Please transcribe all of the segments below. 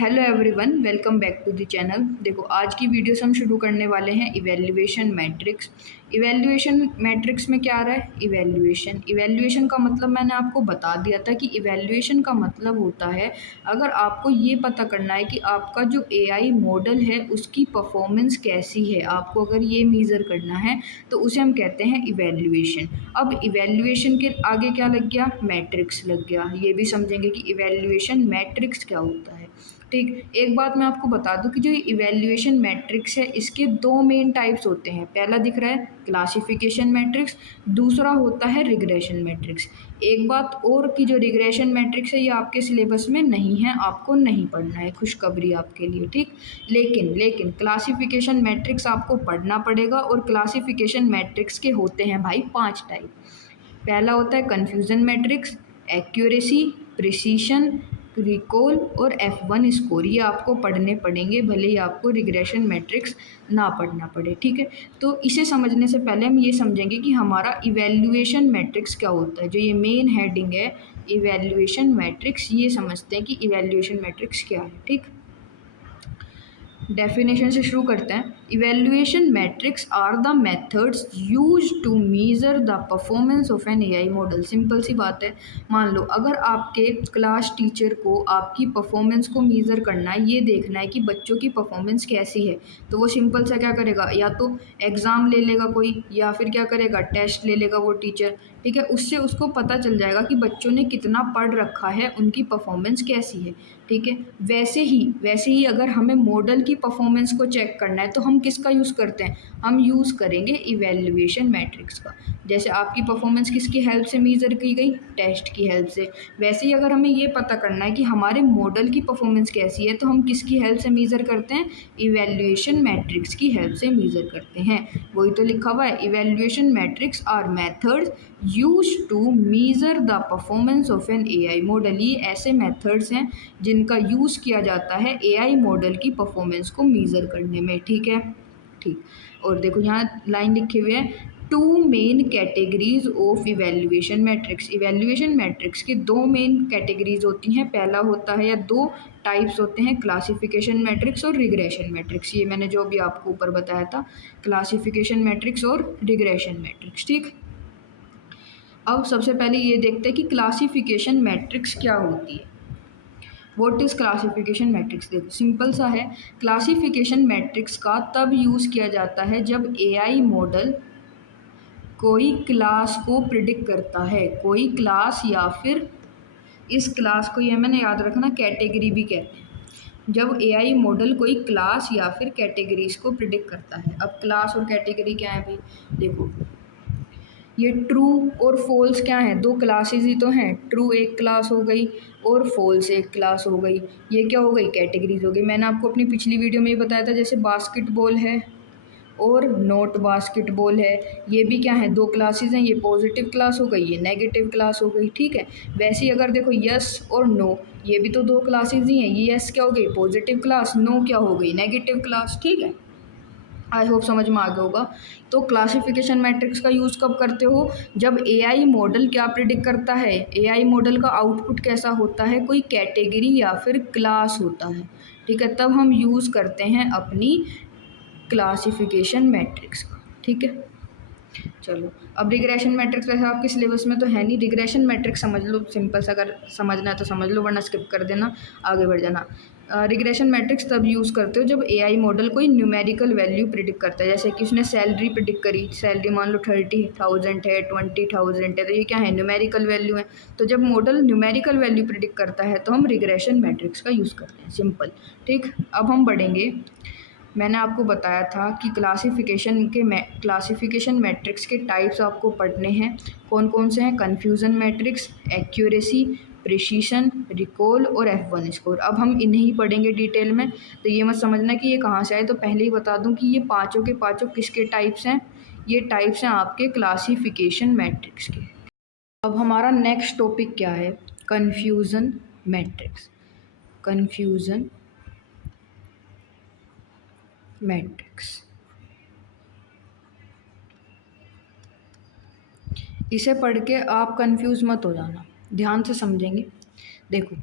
Hello everyone, welcome back to the channel. देखो, आज की वीडियो से हम शुरू करने वाले हैं इवैल्यूएशन मैट्रिक्स। इवैल्यूएशन मैट्रिक्स में क्या आ रहा है? इवैल्यूएशन का मतलब मैंने आपको बता दिया था कि इवैल्यूएशन का मतलब होता है, अगर आपको ये पता करना है कि आपका जो एआई मॉडल है उसकी परफॉर्मेंस कैसी है, आपको अगर ये मेज़र करना है तो उसे हम कहते हैं इवैल्यूएशन। अब इवैल्यूएशन के आगे क्या लग गया? मैट्रिक्स लग गया। ये भी समझेंगे कि इवैल्यूएशन मैट्रिक्स क्या होता है। ठीक, एक बात मैं आपको बता दूं कि जो इवैल्यूएशन मैट्रिक्स है इसके दो मेन टाइप्स होते हैं। पहला दिख रहा है क्लासिफिकेशन मैट्रिक्स, दूसरा होता है रिग्रेशन मैट्रिक्स। एक बात और कि जो रिग्रेशन मैट्रिक्स है ये आपके सिलेबस में नहीं है, आपको नहीं पढ़ना है, खुशखबरी आपके लिए। ठीक, लेकिन क्लासिफिकेशन मैट्रिक्स आपको पढ़ना पड़ेगा। और क्लासिफिकेशन मैट्रिक्स के होते हैं भाई 5 टाइप। पहला होता है confusion matrix, accuracy, precision, recall और F1 स्कोर। ये आपको पढ़ने पड़ेंगे, भले ही आपको रिग्रेशन मैट्रिक्स ना पढ़ना पड़े। ठीक है, तो इसे समझने से पहले हम ये समझेंगे कि हमारा इवैल्यूएशन मैट्रिक्स क्या होता है। जो ये मेन हेडिंग है इवैल्यूएशन मैट्रिक्स, ये समझते हैं कि इवैल्यूएशन मैट्रिक्स क्या है। ठीक, डेफिनेशन से शुरू करते हैं। Evaluation metrics are the methods use to measure the performance of an AI model. Simple सी बात है, मान लो अगर आपके क्लास टीचर को आपकी परफॉर्मेंस को मेज़र करना है, ये देखना है कि बच्चों की परफॉर्मेंस कैसी है, तो वो सिंपल सा क्या करेगा, या तो एग्ज़ाम ले लेगा कोई, या फिर क्या करेगा, टेस्ट ले लेगा वो टीचर। ठीक है, उससे उसको पता चल जाएगा कि बच्चों ने कितना पढ़ रखा है, उनकी परफॉर्मेंस कैसी है। ठीक है, वैसे ही अगर हमें मॉडल की परफॉर्मेंस को चेक करना है तो हम किसका यूज़ करते हैं? हम यूज़ करेंगे इवैल्यूएशन मैट्रिक्स का। जैसे आपकी परफॉर्मेंस किसकी हेल्प से मेज़र की गई? टेस्ट की हेल्प से। वैसे ही अगर हमें ये पता करना है कि हमारे मॉडल की परफॉर्मेंस कैसी है तो हम किसकी हेल्प से मेज़र करते हैं? इवैल्यूएशन मैट्रिक्स की हेल्प से मेज़र करते हैं। वही तो लिखा हुआ है, evaluation metrics are methods used to measure the performance of an AI model. ये ऐसे मेथड्स हैं जिनका यूज़ किया जाता है एआई मॉडल की परफॉर्मेंस को मेज़र करने में। ठीक है, ठीक। और देखो यहाँ लाइन लिखे हुए हैं, two main categories of evaluation metrics. Evaluation metrics की दो मेन कैटेगरीज होती हैं। पहला होता है, या दो टाइप्स होते हैं, क्लासिफिकेशन मैट्रिक्स और रिग्रेशन मैट्रिक्स। ये मैंने जो भी आपको ऊपर बताया था, क्लासिफिकेशन मैट्रिक्स और रिग्रेशन मैट्रिक्स। ठीक, अब सबसे पहले ये देखते हैं कि क्लासिफिकेशन मैट्रिक्स क्या होती है। What is classification matrix? देखो सिंपल सा है, क्लासिफिकेशन मैट्रिक्स का तब यूज़ किया जाता है जब एआई मॉडल कोई क्लास को प्रिडिक्ट करता है, कोई क्लास, या फिर इस क्लास को, ये मैंने याद रखना, कैटेगरी भी कहते हैं। जब एआई मॉडल कोई क्लास या फिर कैटेगरीज को प्रिडिक्ट करता है। अब क्लास और कैटेगरी क्या है भाई? देखो, ये ट्रू और फॉल्स क्या है? दो क्लासेस ही तो हैं। ट्रू एक क्लास हो गई और फॉल्स एक क्लास हो गई। ये क्या हो गई? कैटेगरीज हो गई। मैंने आपको अपनी पिछली वीडियो में ये बताया था, जैसे बास्केटबॉल है और नॉट बास्केटबॉल है, ये भी क्या है? दो क्लासेस हैं। ये पॉजिटिव क्लास हो गई, ये नेगेटिव क्लास हो गई। ठीक है, वैसे ही अगर देखो यस और नो, ये भी तो दो क्लासेस ही हैं। ये यस क्या हो गई? Positive class. नो क्या हो गई? Negative class. ठीक है, आई होप समझ में आ गया होगा। तो क्लासिफिकेशन मैट्रिक्स का यूज़ कब करते हो? जब एआई मॉडल क्या प्रिडिक्ट करता है, एआई मॉडल का आउटपुट कैसा होता है, कोई कैटेगरी या फिर क्लास होता है। ठीक है, तब हम यूज़ करते हैं अपनी क्लासिफिकेशन मैट्रिक्स का। ठीक है, चलो अब रिग्रेशन मैट्रिक्स वैसे आपके सिलेबस में तो है नहीं। रिग्रेशन मैट्रिक्स समझ लो, सिंपल सा, अगर समझना है तो समझ लो, वरना स्किप कर देना, आगे बढ़ जाना। रिग्रेशन मैट्रिक्स तब यूज़ करते हो जब एआई मॉडल कोई न्यूमेरिकल वैल्यू प्रिडिक्ट करता है। जैसे कि उसने सैलरी प्रिडिक्ट करी, सैलरी मान लो 30,000 है, 20,000 है, तो ये क्या है? न्यूमेरिकल वैल्यू है। तो जब मॉडल न्यूमेरिकल वैल्यू प्रिडिक्ट करता है तो हम रिग्रेशन मैट्रिक्स का यूज़ करते हैं। सिंपल। ठीक, अब हम बढ़ेंगे। मैंने आपको बताया था कि क्लासिफिकेशन मैट्रिक्स के टाइप्स आपको पढ़ने हैं। कौन कौन से हैं? Confusion matrix, accuracy, precision, recall और F1 स्कोर। अब हम इन्हें ही पढ़ेंगे डिटेल में, तो ये मत समझना कि ये कहाँ से आए। तो पहले ही बता दूं कि ये पाँचों के पाँचों किसके टाइप्स हैं? ये टाइप्स हैं आपके क्लासिफिकेशन मैट्रिक्स के। अब हमारा नेक्स्ट टॉपिक क्या है? Confusion matrix. कन्फ्यूज़न मैट्रिक्स, इसे पढ़ के आप कंफ्यूज मत हो जाना, ध्यान से समझेंगे। देखो,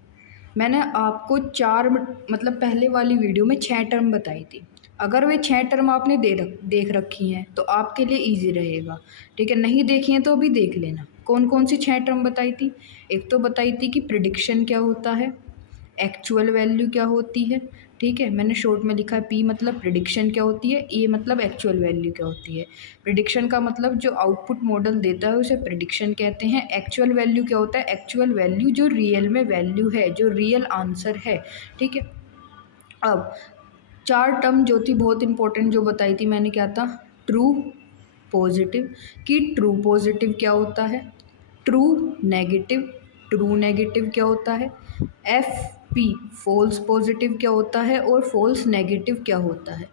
मैंने आपको चार मतलब पहले वाली वीडियो में 6 टर्म बताई थी। अगर वे 6 टर्म आपने देख रखी हैं तो आपके लिए ईज़ी रहेगा, ठीक है। नहीं देखी हैं तो अभी देख लेना। कौन कौन सी 6 टर्म बताई थी? एक तो बताई थी कि प्रिडिक्शन क्या होता है, एक्चुअल वैल्यू क्या होती है, ठीक है। मैंने शॉर्ट में लिखा है पी मतलब प्रिडिक्शन क्या होती है, ए मतलब एक्चुअल वैल्यू क्या होती है। प्रिडिक्शन का मतलब जो आउटपुट मॉडल देता है उसे प्रिडिक्शन कहते हैं। एक्चुअल वैल्यू क्या होता है? एक्चुअल वैल्यू जो रियल में वैल्यू है, जो रियल आंसर है, ठीक है। अब 4 टर्म जो थी बहुत इंपॉर्टेंट जो बताई थी मैंने, क्या था? ट्रू पॉजिटिव, कि ट्रू पॉजिटिव क्या होता है, ट्रू नेगेटिव, ट्रू नेगेटिव क्या होता है, एफ पी फॉल्स पॉजिटिव क्या होता है, और फॉल्स नेगेटिव क्या होता है।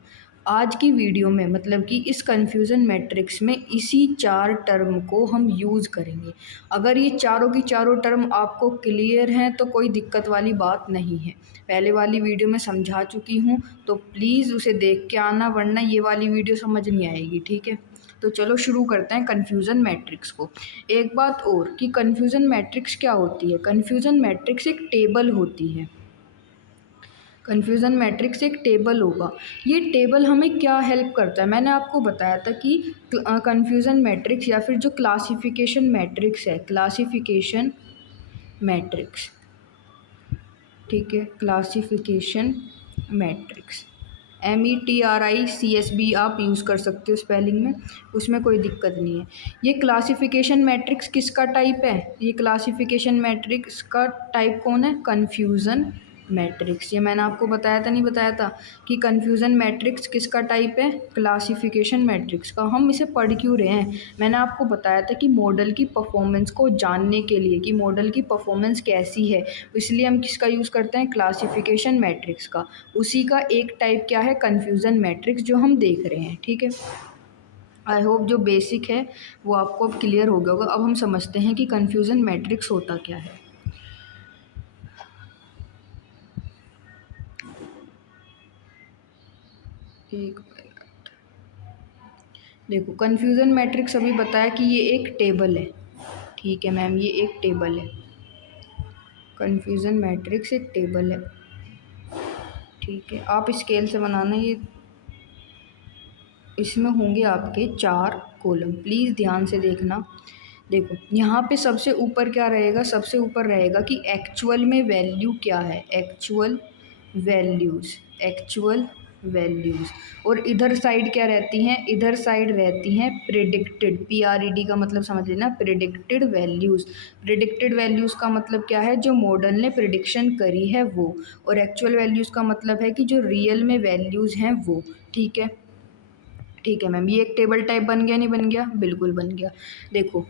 आज की वीडियो में मतलब कि इस कन्फ्यूज़न मैट्रिक्स में इसी 4 टर्म को हम यूज़ करेंगे। अगर ये चारों की चारों टर्म आपको क्लियर हैं तो कोई दिक्कत वाली बात नहीं है। पहले वाली वीडियो में समझा चुकी हूँ, तो प्लीज़ उसे देख के आना, वरना ये वाली वीडियो समझ नहीं आएगी, ठीक है। तो चलो शुरू करते हैं कन्फ्यूज़न मैट्रिक्स को। एक बात और कि कन्फ्यूज़न मैट्रिक्स क्या होती है? कन्फ्यूज़न मैट्रिक्स एक टेबल होती है। कन्फ्यूज़न मैट्रिक्स एक टेबल होगा। ये टेबल हमें क्या हेल्प करता है? मैंने आपको बताया था कि कन्फ्यूज़न मैट्रिक्स या फिर जो क्लासिफिकेशन मैट्रिक्स है, क्लासिफिकेशन मैट्रिक्स, ठीक है, क्लासिफिकेशन मैट्रिक्स, METRICS आप यूज़ कर सकते हो स्पेलिंग में, उसमें कोई दिक्कत नहीं है। ये क्लासिफिकेशन मैट्रिक्स किसका टाइप है? ये क्लासिफिकेशन मैट्रिक्स का टाइप कौन है? Confusion matrix. ये मैंने आपको बताया था, नहीं बताया था कि कन्फ्यूज़न मैट्रिक्स किसका टाइप है? क्लासिफिकेशन मैट्रिक्स का। हम इसे पढ़ क्यों रहे हैं? मैंने आपको बताया था कि मॉडल की परफॉर्मेंस को जानने के लिए, कि मॉडल की परफॉर्मेंस कैसी है, इसलिए हम किसका यूज़ करते हैं? क्लासिफिकेशन मैट्रिक्स का। उसी का एक टाइप क्या है? कन्फ्यूज़न मैट्रिक्स, जो हम देख रहे हैं, ठीक है। आई होप जो बेसिक है वो आपको अब क्लियर हो गया होगा। अब हम समझते हैं कि कन्फ्यूज़न मैट्रिक्स होता क्या है। एक मिनट, देखो कन्फ्यूज़न मैट्रिक्स अभी बताया कि ये एक टेबल है, ठीक है मैम, ये एक टेबल है। कन्फ्यूज़न मैट्रिक्स एक टेबल है, ठीक है। आप स्केल से बनाना, ये इसमें होंगे आपके 4 कॉलम, प्लीज़ ध्यान से देखना। देखो यहाँ पे सबसे ऊपर क्या रहेगा? सबसे ऊपर रहेगा कि एक्चुअल में वैल्यू क्या है, एक्चुअल वैल्यूज़, एक्चुअल वैल्यूज़। और इधर साइड क्या रहती हैं? इधर साइड रहती हैं प्रिडिक्टेड, PRED का मतलब समझ लेना, प्रिडिक्टेड वैल्यूज़। प्रिडिक्टेड वैल्यूज़ का मतलब क्या है? जो मॉडल ने प्रिडिक्शन करी है वो। और एक्चुअल वैल्यूज़ का मतलब है कि जो रियल में वैल्यूज़ हैं वो, ठीक है। ठीक है मैम, ये एक टेबल टाइप बन गया, नहीं बन गया? बिल्कुल बन गया। देखो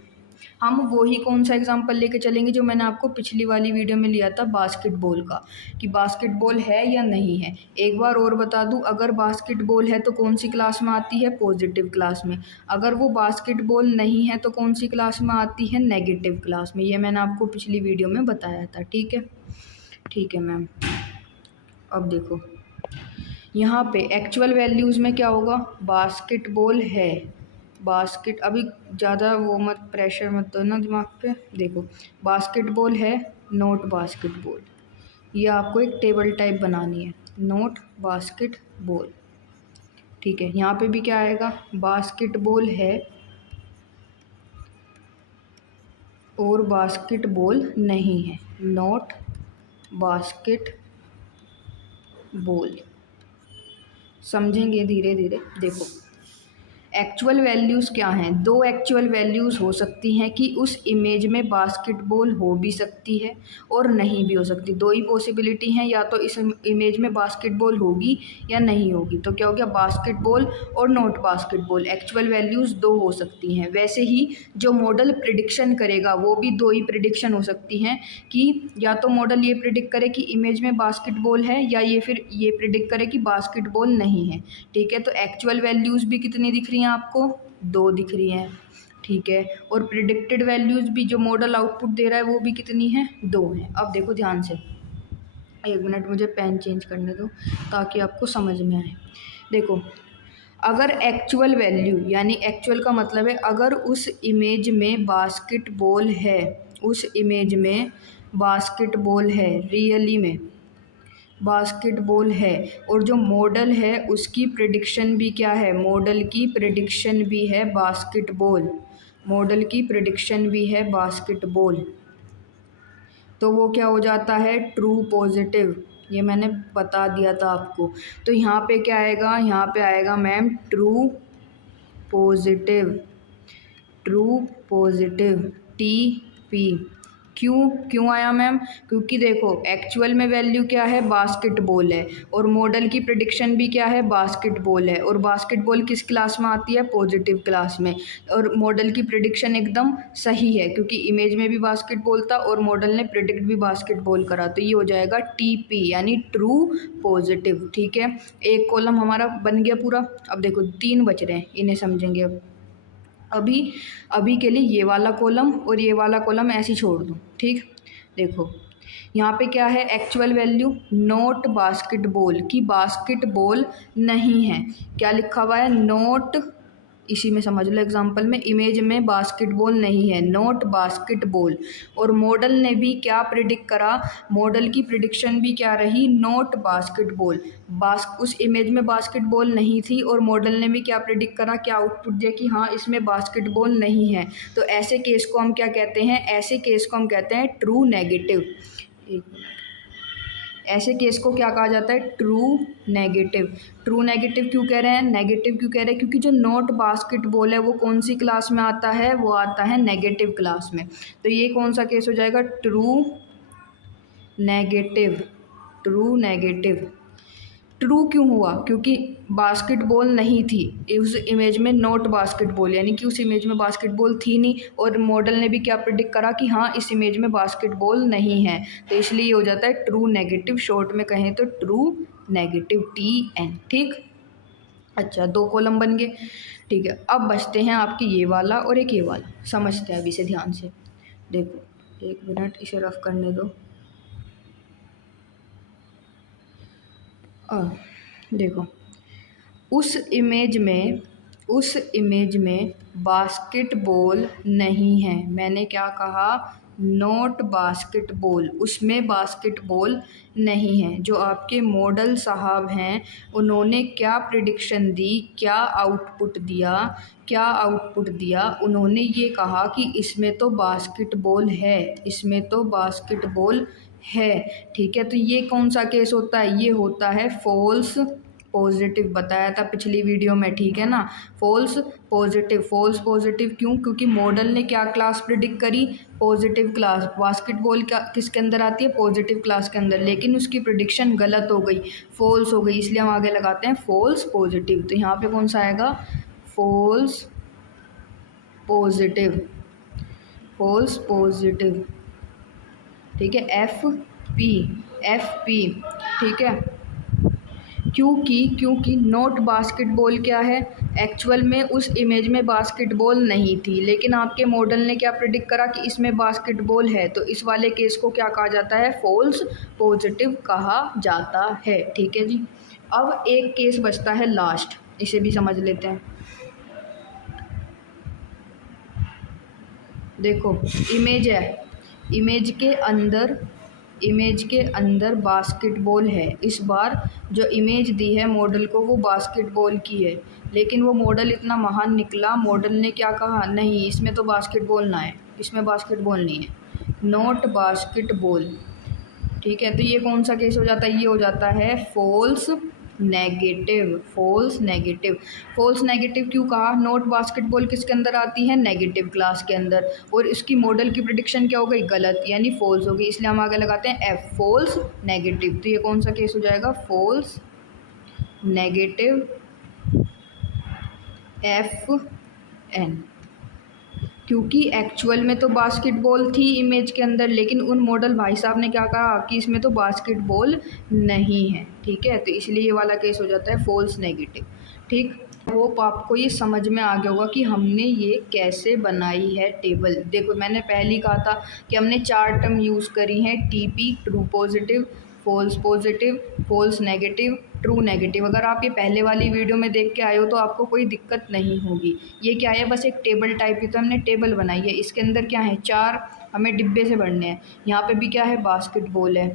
हम वही कौन सा एग्जांपल लेके चलेंगे जो मैंने आपको पिछली वाली वीडियो में लिया था बास्केटबॉल का, कि बास्केटबॉल है या नहीं है। एक बार और बता दूं, अगर बास्केटबॉल है तो कौन सी क्लास में आती है? पॉजिटिव क्लास में। अगर वो बास्केटबॉल नहीं है तो कौन सी क्लास में आती है? नेगेटिव क्लास में। ये मैंने आपको पिछली वीडियो में बताया था, ठीक है। ठीक है मैम, अब देखो यहाँ पे एक्चुअल वैल्यूज़ में क्या होगा? बास्केटबॉल है, बास्केट, अभी ज़्यादा वो मत प्रेशर मत दो ना दिमाग पे। देखो बास्केटबॉल है, नोट बास्केटबॉल, ये आपको एक टेबल टाइप बनानी है, नोट बास्केटबॉल, ठीक है। यहाँ पे भी क्या आएगा? बास्केटबॉल है और बास्केटबॉल नहीं है, नोट बास्केटबॉल। समझेंगे धीरे धीरे। देखो एक्चुअल वैल्यूज़ क्या हैं? 2 एक्चुअल वैल्यूज़ हो सकती हैं कि उस इमेज में बास्केटबॉल हो भी सकती है और नहीं भी हो सकती। 2 ही पॉसिबिलिटी हैं, या तो इस इमेज में बास्केटबॉल होगी या नहीं होगी। तो क्या हो गया? बास्केटबॉल और नॉट बास्केटबॉल, एक्चुअल वैल्यूज़ 2 हो सकती हैं। वैसे ही जो मॉडल प्रिडिक्शन करेगा वो भी 2 ही प्रिडिक्शन हो सकती हैं, कि या तो मॉडल ये प्रिडिक्ट करे कि इमेज में बास्केटबॉल है, या ये फिर ये प्रिडिक्ट करे कि बास्केटबॉल नहीं है, ठीक है। तो एक्चुअल वैल्यूज़ भी कितनी दिख रही हैं आपको? 2 दिख रही हैं, ठीक है। और प्रिडिक्टेड वैल्यूज़ भी जो मॉडल आउटपुट दे रहा है वो भी कितनी हैं? 2 हैं। अब देखो ध्यान से, 1 मिनट मुझे पेन चेंज करने दो ताकि आपको समझ में आए। देखो अगर एक्चुअल वैल्यू, यानी एक्चुअल का मतलब है अगर उस इमेज में बास्केटबॉल है, उस इमेज में बास्केटबॉल है, रियली में बास्केटबॉल है। और जो मॉडल है उसकी प्रेडिक्शन भी क्या है, मॉडल की प्रेडिक्शन भी है बास्केटबॉल, मॉडल की प्रेडिक्शन भी है बास्केटबॉल। तो वो क्या हो जाता है, ट्रू पॉजिटिव। ये मैंने बता दिया था आपको। तो यहाँ पे क्या आएगा, यहाँ पे आएगा ma'am true positive, true positive T P. क्यों क्यों आया मैम, क्योंकि देखो एक्चुअल में वैल्यू क्या है, बास्केटबॉल है, और मॉडल की प्रेडिक्शन भी क्या है, बास्केटबॉल है। और बास्केटबॉल किस क्लास में आती है, पॉजिटिव क्लास में। और मॉडल की प्रेडिक्शन एकदम सही है, क्योंकि इमेज में भी बास्केटबॉल था और मॉडल ने प्रेडिक्ट भी बास्केटबॉल करा। तो ये हो जाएगा टीपी यानी ट्रू पॉजिटिव। ठीक है, एक कॉलम हमारा बन गया पूरा। अब देखो 3 बच रहे हैं, इन्हें समझेंगे अब। अभी अभी के लिए ये वाला कॉलम और ये वाला कॉलम ऐसे ही छोड़ दूँ। ठीक, देखो यहाँ पे क्या है, एक्चुअल वैल्यू नोट बास्केटबॉल की बास्केटबॉल नहीं है। क्या लिखा हुआ है, नोट, इसी में समझ लो एग्जांपल में, इमेज में बास्केटबॉल नहीं है, नोट बास्केटबॉल। और मॉडल ने भी क्या प्रिडिक्ट करा, मॉडल की प्रिडिक्शन भी क्या रही, नोट बास्केटबॉल। उस इमेज में बास्केटबॉल नहीं थी और मॉडल ने भी क्या प्रिडिक्ट करा, क्या आउटपुट दिया कि हाँ इसमें बास्केटबॉल नहीं है। तो ऐसे केस को हम क्या कहते हैं, ऐसे केस को हम कहते हैं ट्रू नेगेटिव। एक मिनट, ऐसे केस को क्या कहा जाता है, ट्रू नेगेटिव। ट्रू नेगेटिव क्यों कह रहे हैं, नेगेटिव क्यों कह रहे हैं, क्योंकि जो नॉट बास्केटबॉल है वो कौन सी क्लास में आता है, वो आता है नेगेटिव क्लास में। तो ये कौन सा केस हो जाएगा, true negative, true negative. True क्यों हुआ, क्योंकि बास्केटबॉल नहीं थी उस इमेज में, नॉट बास्केटबॉल यानी कि उस इमेज में बास्केटबॉल थी नहीं, और मॉडल ने भी क्या प्रेडिक्ट करा कि हाँ इस इमेज में बास्केटबॉल नहीं है। तो इसलिए हो जाता है ट्रू नेगेटिव, शॉर्ट में कहें तो ट्रू नेगेटिव, TN। ठीक, अच्छा 2 कॉलम बन गए। ठीक है, अब बचते हैं आपके ये वाला और एक ये वाला, समझते हैं अभी से ध्यान से। देखो 1 मिनट इसे रफ करने दो। देखो उस इमेज में बास्केटबॉल नहीं है। मैंने क्या कहा, नोट बास्केटबॉल, उसमें बास्केटबॉल नहीं है। जो आपके मॉडल साहब हैं उन्होंने क्या प्रिडिक्शन दी, क्या आउटपुट दिया, क्या आउटपुट दिया, उन्होंने ये कहा कि इसमें तो बास्केटबॉल है, इसमें तो बास्केटबॉल है। ठीक है, तो ये कौन सा केस होता है, ये होता है फॉल्स पॉजिटिव, बताया था पिछली वीडियो में। ठीक है ना, फॉल्स पॉजिटिव। फॉल्स पॉजिटिव क्यों, क्योंकि मॉडल ने क्या क्लास प्रिडिक्ट करी, पॉजिटिव क्लास। बास्केटबॉल का किसके अंदर आती है, पॉजिटिव क्लास के अंदर, लेकिन उसकी प्रिडिक्शन गलत हो गई, फॉल्स हो गई, इसलिए हम आगे लगाते हैं फॉल्स पॉजिटिव। तो यहाँ पे कौन सा आएगा, फॉल्स पॉजिटिव, फॉल्स पॉजिटिव। ठीक है, FP। ठीक है, क्योंकि नोट बास्केटबॉल क्या है, एक्चुअल में उस इमेज में बास्केटबॉल नहीं थी, लेकिन आपके मॉडल ने क्या प्रेडिक्ट करा कि इसमें बास्केटबॉल है। तो इस वाले केस को क्या कहा जाता है, फॉल्स पॉजिटिव कहा जाता है। ठीक है जी, अब एक केस बचता है लास्ट, इसे भी समझ लेते हैं। देखो इमेज है, इमेज के अंदर बास्केटबॉल है। इस बार जो इमेज दी है मॉडल को वो बास्केटबॉल की है, लेकिन वो मॉडल इतना महान निकला, मॉडल ने क्या कहा, नहीं इसमें तो बास्केटबॉल ना है, इसमें बास्केटबॉल नहीं है, नॉट बास्केटबॉल। ठीक है, तो ये कौन सा केस हो जाता है, ये हो जाता है false negative, false negative. False negative क्यों कहा, नोट बास्केटबॉल किसके अंदर आती है, नेगेटिव क्लास के अंदर, और इसकी मॉडल की प्रेडिक्शन क्या हो गई, गलत, यानी फॉल्स हो गई, इसलिए हम आगे लगाते हैं F, फॉल्स नेगेटिव। तो ये कौन सा केस हो जाएगा, फॉल्स नेगेटिव FN। क्योंकि एक्चुअल में तो बास्केटबॉल थी इमेज के अंदर, लेकिन उन मॉडल भाई साहब ने क्या कहा कि इसमें तो बास्केटबॉल नहीं है। ठीक है, तो इसलिए ये वाला केस हो जाता है फॉल्स नेगेटिव। ठीक, होप आपको ये समझ में आ गया होगा कि हमने ये कैसे बनाई है टेबल। देखो मैंने पहले ही कहा था कि हमने 4 टर्म यूज़ करी हैं, TP true positive, false positive, false negative, true negative. अगर आप ये पहले वाली वीडियो में देख के आए हो तो आपको कोई दिक्कत नहीं होगी। ये क्या है, बस एक टेबल टाइप की, तो हमने टेबल बनाई है, इसके अंदर क्या है, 4 हमें डिब्बे से भरने हैं। यहाँ पे भी क्या है, बास्केटबॉल है,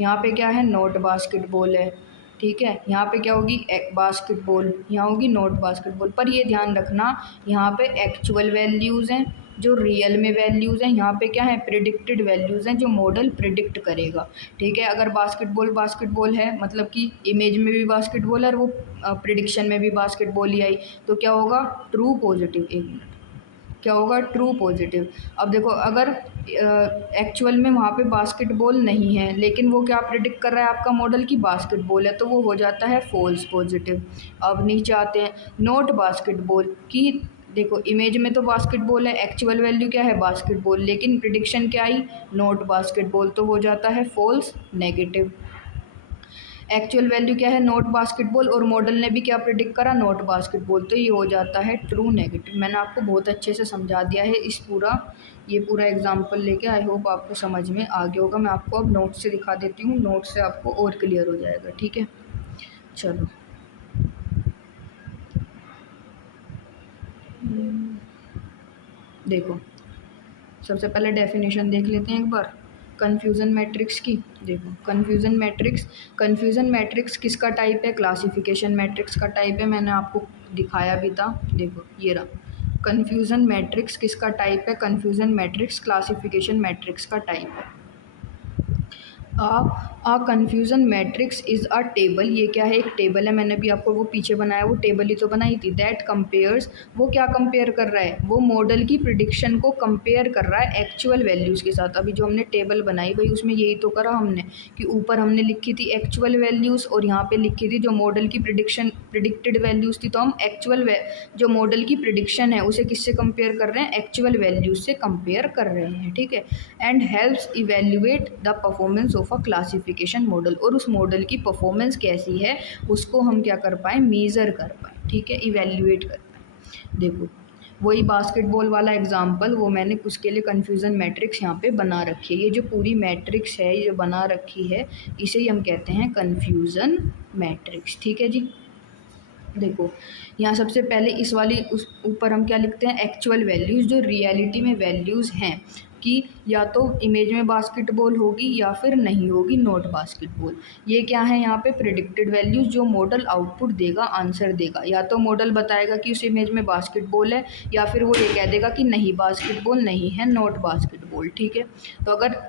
यहाँ पे क्या है, नोट बास्केटबॉल है, ठीक है। यहाँ पे क्या होगी, बास्केटबॉल, यहाँ होगी नोट बास्केटबॉल। पर ये ध्यान रखना, यहाँ पे एक्चुअल वैल्यूज़ हैं जो रियल में वैल्यूज़ हैं, यहाँ पे क्या है, प्रिडिक्टेड वैल्यूज़ हैं जो मॉडल प्रिडिक्ट करेगा, ठीक है। अगर बास्केटबॉल बास्केटबॉल है मतलब कि इमेज में भी बास्केटबॉल है और वो प्रिडिक्शन में भी बास्केटबॉल ही आई, तो क्या होगा, ट्रू पॉजिटिव। एक मिनट, क्या होगा, ट्रू पॉजिटिव। अब देखो अगर एक्चुअल में वहाँ पे बास्केटबॉल नहीं है लेकिन वो क्या प्रिडिक्ट कर रहा है आपका मॉडल की बास्केटबॉल है, तो वो हो जाता है फॉल्स पॉजिटिव। अब नीचे आते हैं, नोट बास्केटबॉल की, देखो इमेज में तो बास्केटबॉल है, एक्चुअल वैल्यू क्या है, बास्केटबॉल, लेकिन प्रिडिक्शन क्या आई, नोट बास्केटबॉल, तो हो जाता है फॉल्स नेगेटिव। एक्चुअल वैल्यू क्या है, नोट बास्केटबॉल, और मॉडल ने भी क्या प्रिडिक्ट करा, नोट बास्केटबॉल, तो ये हो जाता है ट्रू नेगेटिव। मैंने आपको बहुत अच्छे से समझा दिया है इस पूरा, ये पूरा एग्जांपल लेके, आई होप आपको समझ में आ गया होगा। मैं आपको अब नोट से दिखा देती हूँ, नोट से आपको और क्लियर हो जाएगा, ठीक है। चलो देखो, सबसे पहले डेफिनेशन देख लेते हैं एक बार कन्फ्यूज़न मैट्रिक्स की। देखो कन्फ्यूज़न मैट्रिक्स किसका टाइप है, क्लासिफिकेशन मैट्रिक्स का टाइप है, मैंने आपको दिखाया भी था। देखो ये रहा, कन्फ्यूज़न मैट्रिक्स किसका टाइप है, कन्फ्यूज़न मैट्रिक्स क्लासिफिकेशन मैट्रिक्स का टाइप है। आ confusion matrix is a table, ये क्या है, एक टेबल है, मैंने भी आपको वो पीछे बनाया, वो टेबल ही तो बनाई थी। दैट कंपेयर्स, वो क्या कंपेयर कर रहा है, वो मॉडल की प्रिडिक्शन को कंपेयर कर रहा है एक्चुअल वैल्यूज़ के साथ। अभी जो हमने टेबल बनाई भाई उसमें यही तो करा हमने कि ऊपर हमने लिखी थी एक्चुअल वैल्यूज़ और यहाँ पे लिखी थी जो मॉडल की प्रिडिक्टेड वैल्यूज़ थी, तो हम जो मॉडल की प्रिडिक्शन है उसे किससे कंपेयर कर रहे हैं, एक्चुअल वैल्यूज़ से कंपेयर कर रहे हैं, ठीक है। And helps evaluate the performance of a classification model, और उस मॉडल की परफॉर्मेंस कैसी है उसको हम क्या कर पाएँ, मेज़र कर पाएँ, ठीक है, इवेल्युएट कर पाएँ। देखो वही बास्केटबॉल वाला एग्जाम्पल, वो मैंने उसके लिए कन्फ्यूज़न मैट्रिक्स यहाँ पे बना रखी है। ये जो पूरी मैट्रिक्स है ये जो बना रखी है इसे ही हम कहते हैं कन्फ्यूज़न मैट्रिक्स, ठीक है जी। देखो यहाँ सबसे पहले इस वाली उस ऊपर हम क्या लिखते हैं, एक्चुअल वैल्यूज़, जो रियलिटी में वैल्यूज़ हैं कि या तो इमेज में बास्केटबॉल होगी या फिर नहीं होगी नोट बास्केटबॉल। ये क्या है, यहाँ पे प्रिडिक्टेड वैल्यूज़ जो मॉडल आउटपुट देगा, आंसर देगा, या तो मॉडल बताएगा कि उस इमेज में बास्केटबॉल है या फिर वो ये कह देगा कि नहीं बास्केटबॉल नहीं है, नोट बास्केटबॉल, ठीक है। तो अगर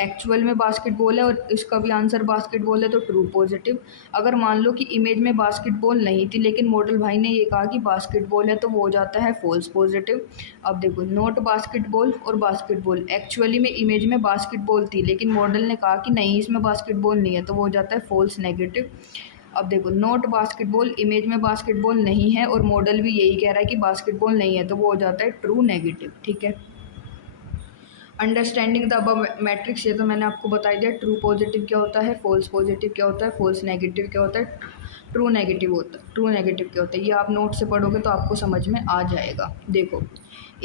एक्चुअल में बास्केटबॉल है और इसका भी आंसर बास्केटबॉल है तो ट्रू पॉजिटिव। अगर मान लो कि इमेज में बास्केटबॉल नहीं थी लेकिन मॉडल भाई ने ये कहा कि बास्केटबॉल है तो वो हो जाता है फॉल्स पॉजिटिव। अब देखो नोट बास्केटबॉल और बास्केटबॉल, एक्चुअली में इमेज में बास्केटबॉल थी लेकिन मॉडल ने कहा कि नहीं इसमें बास्केटबॉल नहीं है तो वो हो जाता है फॉल्स नेगेटिव। अब देखो नोट बास्केटबॉल, इमेज में बास्केटबॉल नहीं है और मॉडल भी यही कह रहा है कि बास्केटबॉल नहीं है तो वो हो जाता है ट्रू नेगेटिव, ठीक है। अंडरस्टैंडिंग द अबव मैट्रिक्स, ये तो मैंने आपको बता दिया। ट्रू पॉजिटिव क्या होता है, फॉल्स पॉजिटिव क्या होता है, फॉल्स नेगेटिव क्या होता है, ट्रू नेगेटिव होता है, ट्रू नेगेटिव क्या होता है, ये आप नोट से पढ़ोगे तो आपको समझ में आ जाएगा। देखो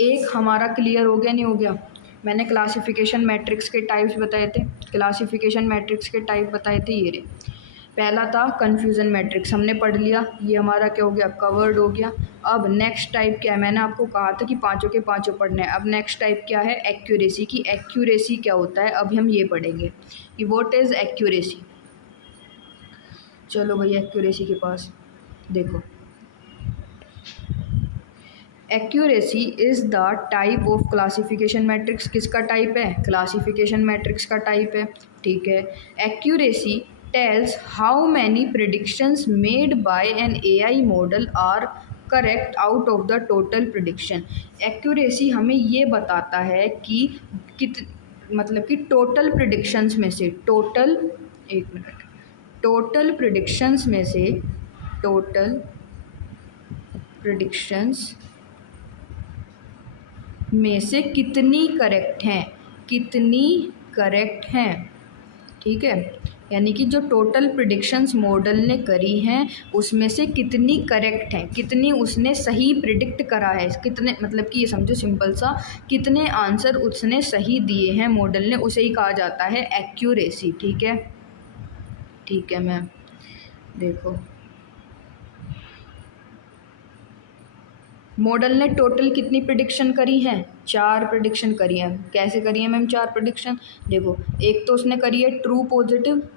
एक हमारा क्लियर हो गया, नहीं हो गया, मैंने क्लासिफिकेशन मैट्रिक्स के टाइप्स बताए थे, क्लासिफिकेशन मैट्रिक्स के टाइप बताए थे ये रहे। पहला था कन्फ्यूज़न मैट्रिक्स, हमने पढ़ लिया, ये हमारा क्या हो गया, कवर्ड हो गया। अब नेक्स्ट टाइप क्या है, मैंने आपको कहा था कि पांचों के पांचों पढ़ने हैं। अब नेक्स्ट टाइप क्या है, एक्यूरेसी की, एक्यूरेसी क्या होता है अब हम ये पढ़ेंगे कि व्हाट इज़ एक्यूरेसी। चलो भैया एक्यूरेसी के पास देखो, accuracy is the type of classification metrics, किसका टाइप है, क्लासिफिकेशन मैट्रिक्स का टाइप है, ठीक है। Accuracy tells how many predictions made by an AI model are correct out of the total prediction. Accuracy हमें ये बताता है कि कित मतलब कि टोटल प्रिडिक्शंस में से, टोटल, एक मिनट, टोटल प्रिडिक्शंस में से, टोटल प्रिडिक्शंस में से कितनी करेक्ट हैं, कितनी करेक्ट हैं, ठीक है। यानी कि जो टोटल प्रिडिक्शंस मॉडल ने करी हैं उसमें से कितनी करेक्ट हैं, कितनी उसने सही प्रिडिक्ट करा है, कितने मतलब कि ये समझो सिंपल सा, कितने आंसर उसने सही दिए हैं मॉडल ने, उसे ही कहा जाता है एक्यूरेसी, ठीक है। ठीक है मैम, देखो मॉडल ने टोटल कितनी प्रिडिक्शन करी है? 4 प्रिडिक्शन करी है। कैसे करी है मैम 4 प्रिडिक्शन? देखो, एक तो उसने करी है ट्रू पॉजिटिव,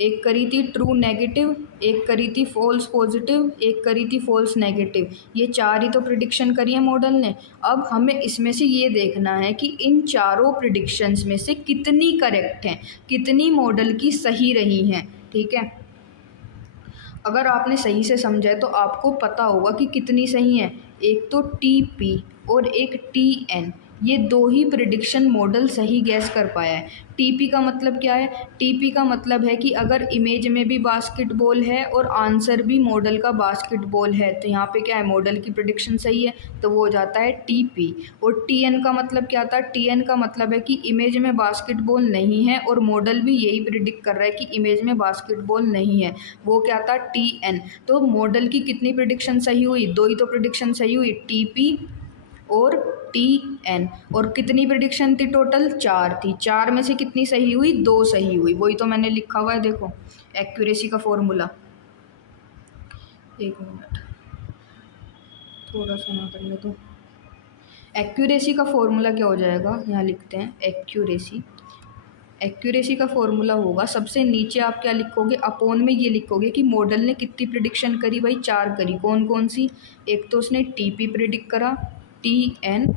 एक करी थी ट्रू नेगेटिव, एक करी थी फॉल्स पॉजिटिव, एक करी थी फॉल्स नेगेटिव। ये 4 ही तो प्रिडिक्शन करी है मॉडल ने। अब हमें इसमें से ये देखना है कि इन चारों प्रिडिक्शंस में से कितनी करेक्ट हैं, कितनी मॉडल की सही रही हैं। ठीक है, अगर आपने सही से समझा है तो आपको पता होगा कि कितनी सही है। एक तो टी और एक टी, ये 2 ही प्रिडिक्शन मॉडल सही गैस कर पाया है। टी का मतलब क्या है? टी का मतलब है कि अगर इमेज में भी बास्केटबॉल है और आंसर भी मॉडल का बास्केटबॉल है तो यहाँ पे क्या है, मॉडल की प्रिडिक्शन सही है, तो वो हो जाता है टी। और टी का मतलब क्या था? टी का मतलब है कि इमेज में बास्केटबॉल नहीं है और मॉडल भी यही प्रिडिक्ट कर रहा है कि इमेज में बास्केटबॉल नहीं है, वो क्या था? टी। तो मॉडल की कितनी प्रिडिक्शन सही हुई? 2 ही तो प्रिडिक्शन सही हुई, टी और टी। और कितनी प्रिडिक्शन थी टोटल? 4 थी। 4 में से कितनी सही हुई? 2 सही हुई। वही तो मैंने लिखा हुआ है, देखो एक्यूरेसी का फॉर्मूला। एक मिनट, थोड़ा सा ना करने दो। एक्यूरेसी का फॉर्मूला क्या हो जाएगा, यहाँ लिखते हैं एक्यूरेसी का फॉर्मूला होगा, सबसे नीचे आप क्या लिखोगे, अपॉन में ये लिखोगे कि मॉडल ने कितनी प्रिडिक्शन करी भाई? 4 करी। कौन कौन सी? एक तो उसने टी प्रिडिक्ट करा, टी, एफ,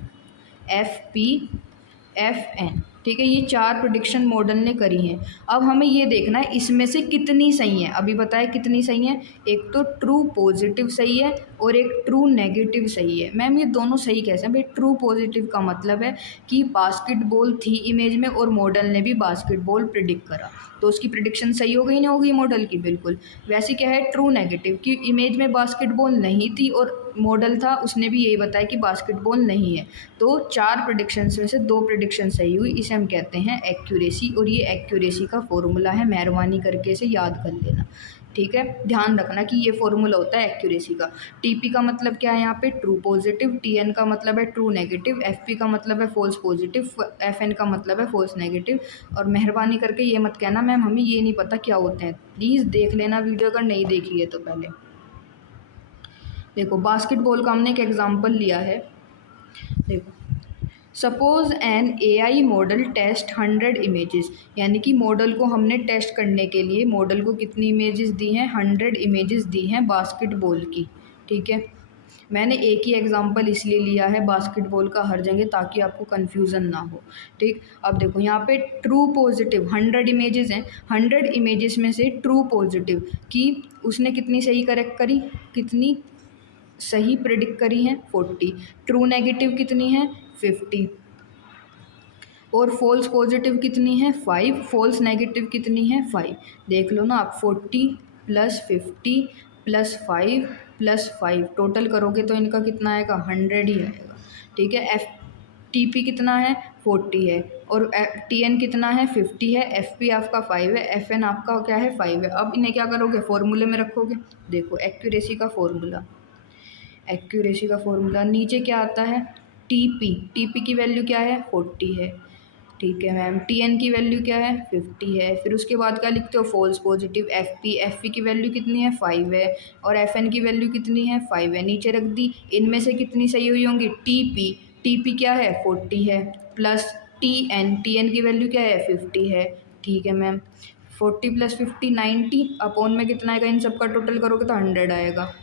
ठीक है, ये 4 प्रिडिक्शन मॉडल ने करी हैं। अब हमें ये देखना है इसमें से कितनी सही है। अभी बताया कितनी सही है, एक तो ट्रू पॉजिटिव सही है और एक ट्रू नेगेटिव सही है। मैम ये दोनों सही कैसे हैं भाई? ट्रू पॉजिटिव का मतलब है कि बास्केटबॉल थी इमेज में और मॉडल ने भी बास्केटबॉल प्रिडिक्ट करा, तो उसकी प्रिडिक्शन सही हो गई ना, होगी मॉडल की, बिल्कुल। वैसे क्या है ट्रू नेगेटिव, कि इमेज में बास्केटबॉल नहीं थी और मॉडल था, उसने भी यही बताया कि बास्केटबॉल नहीं है, तो 4 प्रिडिक्शंस में से 2 प्रिडिक्शन सही हुई, इसे हम कहते हैं एक्यूरेसी। और ये एक्यूरेसी का फॉर्मूला है, मेहरबानी करके इसे याद कर लेना। ठीक है, ध्यान रखना कि ये फॉर्मूला होता है एक्यूरेसी का। टीपी का मतलब क्या है यहाँ पे? True positive. टीएन का मतलब है ट्रू नेगेटिव। एफपी का मतलब है फॉल्स पॉजिटिव। एफएन का मतलब है फॉल्स नेगेटिव। और मेहरबानी करके ये मत कहना मैम हमें ये नहीं पता क्या होते हैं, प्लीज़ देख लेना वीडियो अगर नहीं देखी है तो। पहले देखो, बास्केटबॉल का हमने एक एग्जाम्पल लिया है। देखो, suppose an AI model test 100 images, यानी कि मॉडल को हमने टेस्ट करने के लिए मॉडल को कितनी इमेजेस दी हैं? 100 इमेजेस दी हैं बास्केटबॉल की। ठीक है, मैंने एक ही एग्जांपल इसलिए लिया है बास्केटबॉल का हर जगह, ताकि आपको कन्फ्यूज़न ना हो। ठीक, अब देखो यहाँ पे ट्रू पॉजिटिव 100 इमेजेस हैं, 100 इमेजेस में से ट्रू पॉजिटिव की उसने कितनी सही करेक्ट करी, कितनी सही प्रिडिक्ट करी हैं? 40। ट्रू नेगेटिव कितनी है? 50। और फॉल्स पॉजिटिव कितनी है? 5। फॉल्स नेगेटिव कितनी है? 5। देख लो ना आप, 40 + 50 + 5 + 5 टोटल करोगे तो इनका कितना आएगा? 100 ही आएगा। ठीक है, टीपी कितना है? 40 है। और टीएन कितना है? 50 है। एफपी आपका 5 है। एफएन आपका क्या है? 5 है। अब इन्हें क्या करोगे? फॉर्मूले में रखोगे। देखो, एक्यूरेसी का फॉर्मूला नीचे क्या आता है? टीपी की वैल्यू क्या है? 40 है। ठीक है मैम, टीएन की वैल्यू क्या है? 50 है। फिर उसके बाद क्या लिखते हो? False positive. एफपी की वैल्यू कितनी है? 5 है। और एफएन की वैल्यू कितनी है? 5 है। नीचे रख दी। इनमें से कितनी सही हुई होंगी? टीपी क्या है? 40 है। प्लस टीएन की वैल्यू क्या है? 50 है। ठीक है मैम, 40 + 50 90, अपॉन में कितना आएगा? इन सब का टोटल करोगे तो 100 आएगा।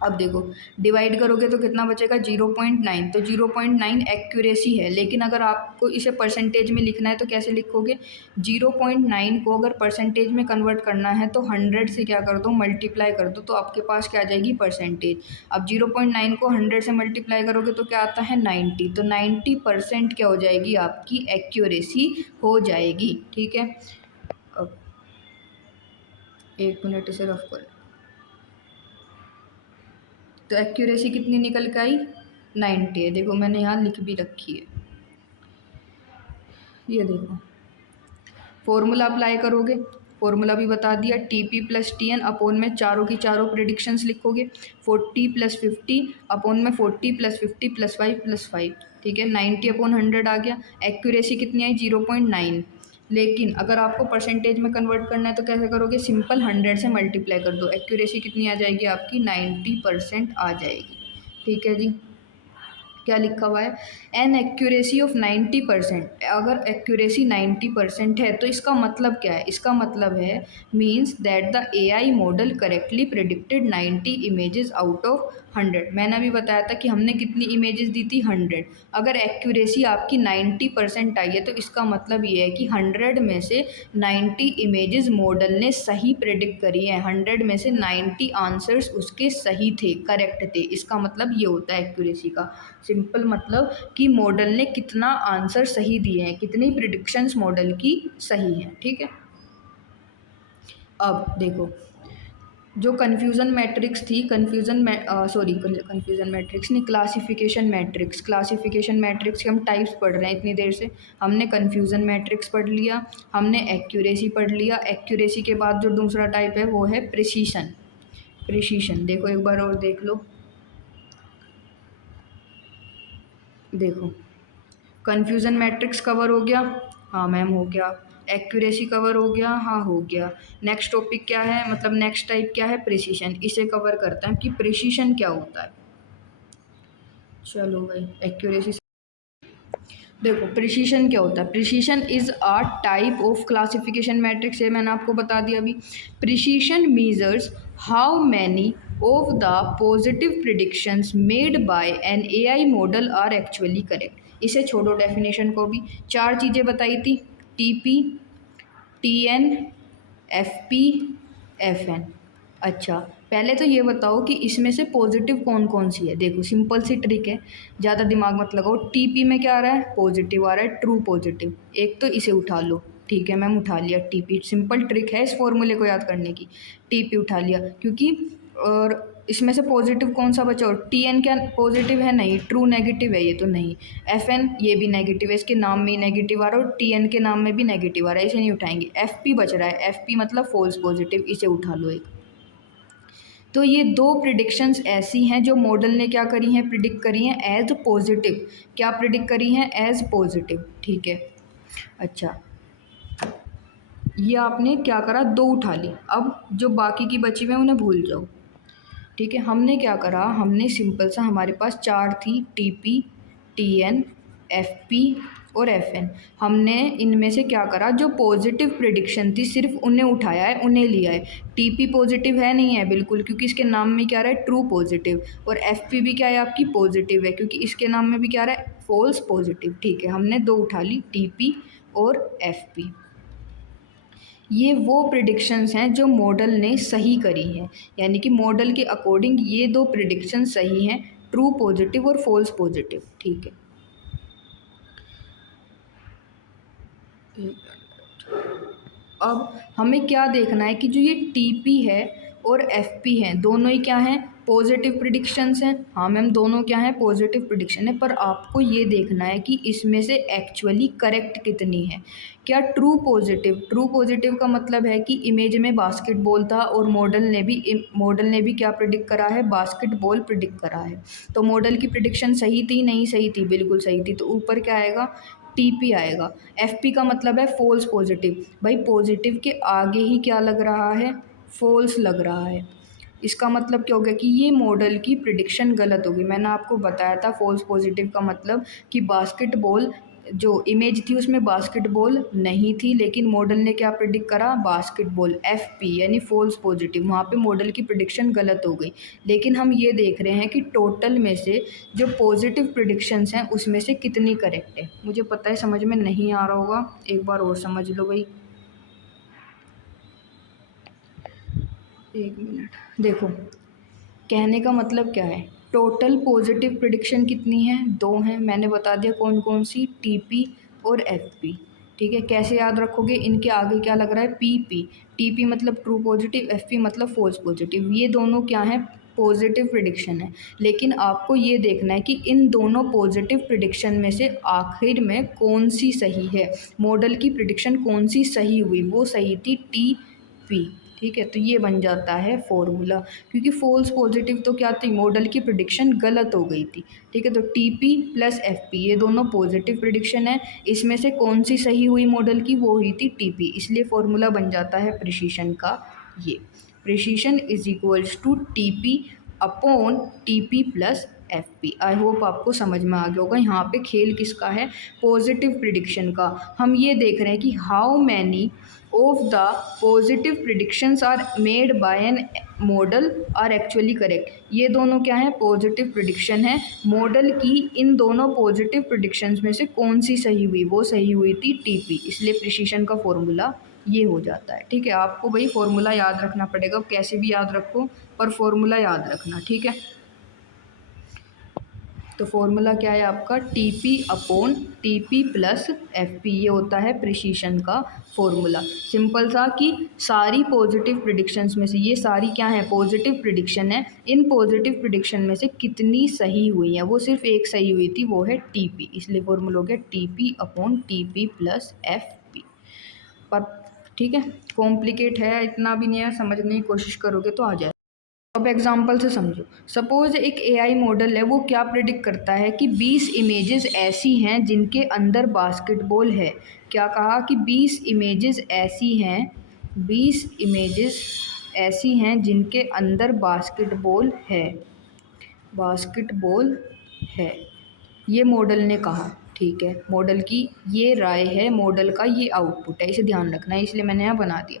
अब देखो, डिवाइड करोगे तो कितना बचेगा? 0.9। तो 0.9 एक्यूरेसी है, लेकिन अगर आपको इसे परसेंटेज में लिखना है तो कैसे लिखोगे? 0.9 को अगर परसेंटेज में कन्वर्ट करना है तो 100 से क्या कर दो? मल्टीप्लाई कर दो, तो आपके पास क्या आ जाएगी? परसेंटेज। अब 0.9 को 100 से मल्टीप्लाई करोगे तो क्या आता है? 90। तो 90% क्या हो जाएगी? आपकी एक्यूरेसी हो जाएगी। ठीक है, अब 1 मिनट इसे रफ कर। तो एक्यूरेसी कितनी निकल के आई? 90 है। देखो मैंने यहाँ लिख भी रखी है, ये देखो। फॉर्मूला अप्लाई करोगे, फॉर्मूला भी बता दिया, टीपी + टीएन अपॉन में चारों की चारों प्रेडिक्शंस लिखोगे। 40 + 50 अपॉन में 40 + 50 + 5 + 5। ठीक है, 90/100 आ गया। एक्यूरेसी कितनी आई? 0.9। लेकिन अगर आपको परसेंटेज में कन्वर्ट करना है तो कैसे करोगे? सिंपल 100 से मल्टीप्लाई कर दो। एक्यूरेसी कितनी आ जाएगी आपकी? 90% आ जाएगी। ठीक है जी, क्या लिखा हुआ है, एन एक्यूरेसी ऑफ 90%। अगर एक्यूरेसी 90% है तो इसका मतलब क्या है, इसका मतलब है means that the AI model correctly predicted 90 images out of 100। मैंने अभी बताया था कि हमने कितनी इमेजेस दी थी, 100। अगर एक्यूरेसी आपकी 90% आई है तो इसका मतलब ये है कि 100 में से 90 इमेजेस मॉडल ने सही प्रिडिक्ट करी है, 100 में से 90 आंसर्स उसके सही थे, करेक्ट थे। इसका मतलब ये होता है एक्यूरेसी का सिंपल मतलब कि मॉडल ने कितना आंसर सही दिए हैं, कितनी प्रिडिक्शंस मॉडल की सही हैं। ठीक है, अब देखो जो कन्फ्यूज़न मैट्रिक्स थी, कन्फ्यूज़न मैट्रिक्स नहीं, क्लासिफिकेशन मैट्रिक्स के हम टाइप्स पढ़ रहे हैं इतनी देर से। हमने कन्फ्यूज़न मैट्रिक्स पढ़ लिया, हमने एक्यूरेसी पढ़ लिया। एक्यूरेसी के बाद जो दूसरा टाइप है वो है प्रिसीशन। देखो एक बार और देख लो, देखो कन्फ्यूज़न मैट्रिक्स कवर हो गया, हाँ मैम हो गया। एक्यूरेसी कवर हो गया, हाँ हो गया। नेक्स्ट टॉपिक क्या है, मतलब नेक्स्ट टाइप क्या है, प्रिसीशन। इसे कवर करता है कि प्रिसीशन क्या होता है। चलो भाई एक्यूरेसी देखो प्रिसीशन क्या होता है। Precision is a type of classification metrics है, मैंने आपको बता दिया अभी। Precision measures how many of the positive predictions made by an AI model are actually correct. इसे छोड़ो डेफिनेशन को भी, चार चीज़ें बताई थी, टीपी, टीएन, एफपी, एफएन। अच्छा पहले तो ये बताओ कि इसमें से पॉजिटिव कौन कौन सी है। देखो सिंपल सी ट्रिक है, ज़्यादा दिमाग मत लगाओ। टीपी में क्या आ रहा है, पॉजिटिव आ रहा है, ट्रू पॉजिटिव। एक तो इसे उठा लो, ठीक है मैम उठा लिया टीपी। सिंपल ट्रिक है इस फॉर्मूले को याद करने की, टीपी उठा लिया क्योंकि। और इसमें से पॉजिटिव कौन सा बचा, और टीएन क्या पॉजिटिव है, नहीं, ट्रू नेगेटिव है ये तो नहीं। एफएन ये भी नेगेटिव है, इसके नाम में ही नेगेटिव आ रहा है और टीएन के नाम में भी नेगेटिव आ रहा है, इसे नहीं उठाएंगे। एफपी बच रहा है, एफपी मतलब फॉल्स पॉजिटिव, इसे उठा लो एक। तो ये दो प्रिडिक्शंस ऐसी हैं जो मॉडल ने क्या करी हैं, प्रिडिक्ट करी हैं एज पॉजिटिव। क्या प्रिडिक्ट करी हैं, एज पॉजिटिव। ठीक है, अच्छा ये आपने क्या करा, दो उठा ली। अब जो बाकी की बची हुई हैं उन्हें भूल जाओ। ठीक है, हमने क्या करा, हमने सिंपल सा, हमारे पास चार थी, टीपी, टीएन, एफपी और एफएन। हमने इनमें से क्या करा, जो पॉजिटिव प्रिडिक्शन थी सिर्फ उन्हें उठाया है, उन्हें लिया है। टीपी पॉजिटिव है नहीं है बिल्कुल, क्योंकि इसके नाम में क्या रहा है, ट्रू पॉजिटिव। और एफपी भी क्या है आपकी, पॉजिटिव है, क्योंकि इसके नाम में भी क्या रहा है, फॉल्स पॉजिटिव। ठीक है, हमने दो उठा ली, टीपी और एफपी। ये वो प्रिडिक्शंस हैं जो मॉडल ने सही करी हैं, यानी कि मॉडल के अकॉर्डिंग ये दो प्रिडिक्शन सही हैं, ट्रू पॉजिटिव और फॉल्स पॉजिटिव। ठीक है, अब हमें क्या देखना है कि जो ये टीपी है और एफपी हैं, दोनों ही क्या हैं, पॉजिटिव प्रिडिक्शंस हैं। हाँ मैम दोनों क्या हैं, पॉजिटिव प्रिडिक्शन है, पर आपको ये देखना है कि इसमें से एक्चुअली करेक्ट कितनी है। क्या ट्रू पॉजिटिव का मतलब है कि इमेज में बास्केटबॉल था और मॉडल ने भी क्या प्रिडिक्ट करा है, बास्केटबॉल प्रिडिक्ट करा है। तो मॉडल की प्रिडिक्शन सही थी, नहीं सही थी, बिल्कुल सही थी, तो ऊपर क्या आएगा, टीपी आएगा। एफपी का मतलब है फॉल्स पॉजिटिव, भाई पॉजिटिव के आगे ही क्या लग रहा है, फॉल्स लग रहा है। इसका मतलब क्या हो गया कि ये मॉडल की प्रिडिक्शन गलत होगी। मैंने आपको बताया था फॉल्स पॉजिटिव का मतलब कि बास्केटबॉल जो इमेज थी उसमें बास्केटबॉल नहीं थी, लेकिन मॉडल ने क्या प्रिडिक्ट करा, बास्केटबॉल, एफपी यानी फॉल्स पॉजिटिव। वहाँ पे मॉडल की प्रिडिक्शन गलत हो गई। लेकिन हम ये देख रहे हैं कि टोटल में से जो पॉजिटिव प्रिडिक्शंस हैं उसमें से कितनी करेक्ट है। मुझे पता है समझ में नहीं आ रहा होगा, एक बार और समझ लो भाई, एक मिनट। देखो कहने का मतलब क्या है, टोटल पॉजिटिव प्रिडिक्शन कितनी है, दो हैं, मैंने बता दिया कौन कौन सी, टीपी और एफपी। ठीक है, कैसे याद रखोगे, इनके आगे क्या लग रहा है, पीपी। टीपी मतलब ट्रू पॉजिटिव, एफपी मतलब फॉल्स पॉजिटिव। ये दोनों क्या है, पॉजिटिव प्रिडिक्शन है। लेकिन आपको ये देखना है कि इन दोनों पॉजिटिव प्रिडिक्शन में से आखिर में कौन सी सही है, मॉडल की प्रिडिक्शन कौन सी सही हुई, वो सही थी टीपी। ठीक है, तो ये बन जाता है फॉर्मूला, क्योंकि फॉल्स पॉजिटिव तो क्या थी, मॉडल की प्रिडिक्शन गलत हो गई थी। ठीक है, तो टीपी प्लस एफपी ये दोनों पॉजिटिव प्रिडिक्शन है, इसमें से कौन सी सही हुई मॉडल की, वो हुई थी टीपी। इसलिए फॉर्मूला बन जाता है प्रिसीशन का, ये precision is equals to TP upon TP plus FP। I hope आपको समझ में आ गया होगा। यहाँ पे खेल किसका है? पॉजिटिव प्रिडिक्शन का। हम ये देख रहे हैं कि how many of the positive predictions are made by an model are actually correct. ये दोनों क्या है? पॉजिटिव प्रिडिक्शन है। मॉडल की इन दोनों पॉजिटिव प्रिडिक्शंस में से कौन सी सही हुई? वो सही हुई थी TP, इसलिए प्रिसिशन का फॉर्मूला ये हो जाता है। ठीक है, आपको भाई फॉर्मूला याद रखना पड़ेगा, कैसे भी याद रखो पर फॉर्मूला याद रखना। ठीक है, तो फॉर्मूला क्या है आपका? TP/TP प्लस FP, ये होता है प्रिसिशन का फॉर्मूला। सिंपल सा कि सारी पॉजिटिव प्रिडिक्शंस में से, ये सारी क्या है? पॉजिटिव प्रिडिक्शन है। इन पॉजिटिव प्रिडिक्शन में से कितनी सही हुई हैं? वो सिर्फ एक सही हुई थी, वो है TP, इसलिए फॉर्मूला हो गया TP/TP प्लस FP। पर ठीक है, कॉम्प्लिकेट है, इतना भी नहीं है, समझने की कोशिश करोगे तो आ जाए। अब एग्जाम्पल से समझो। सपोज एक AI मॉडल है, वो क्या प्रिडिक्ट करता है कि 20 इमेजेस ऐसी हैं जिनके अंदर बास्केटबॉल है। क्या कहा? कि 20 इमेजेस ऐसी हैं, 20 इमेजेस ऐसी हैं जिनके अंदर बास्केटबॉल है, बास्केटबॉल है, ये मॉडल ने कहा। ठीक है, मॉडल की ये राय है, मॉडल का ये आउटपुट है, इसे ध्यान रखना है, इसलिए मैंने यहाँ बना दिया।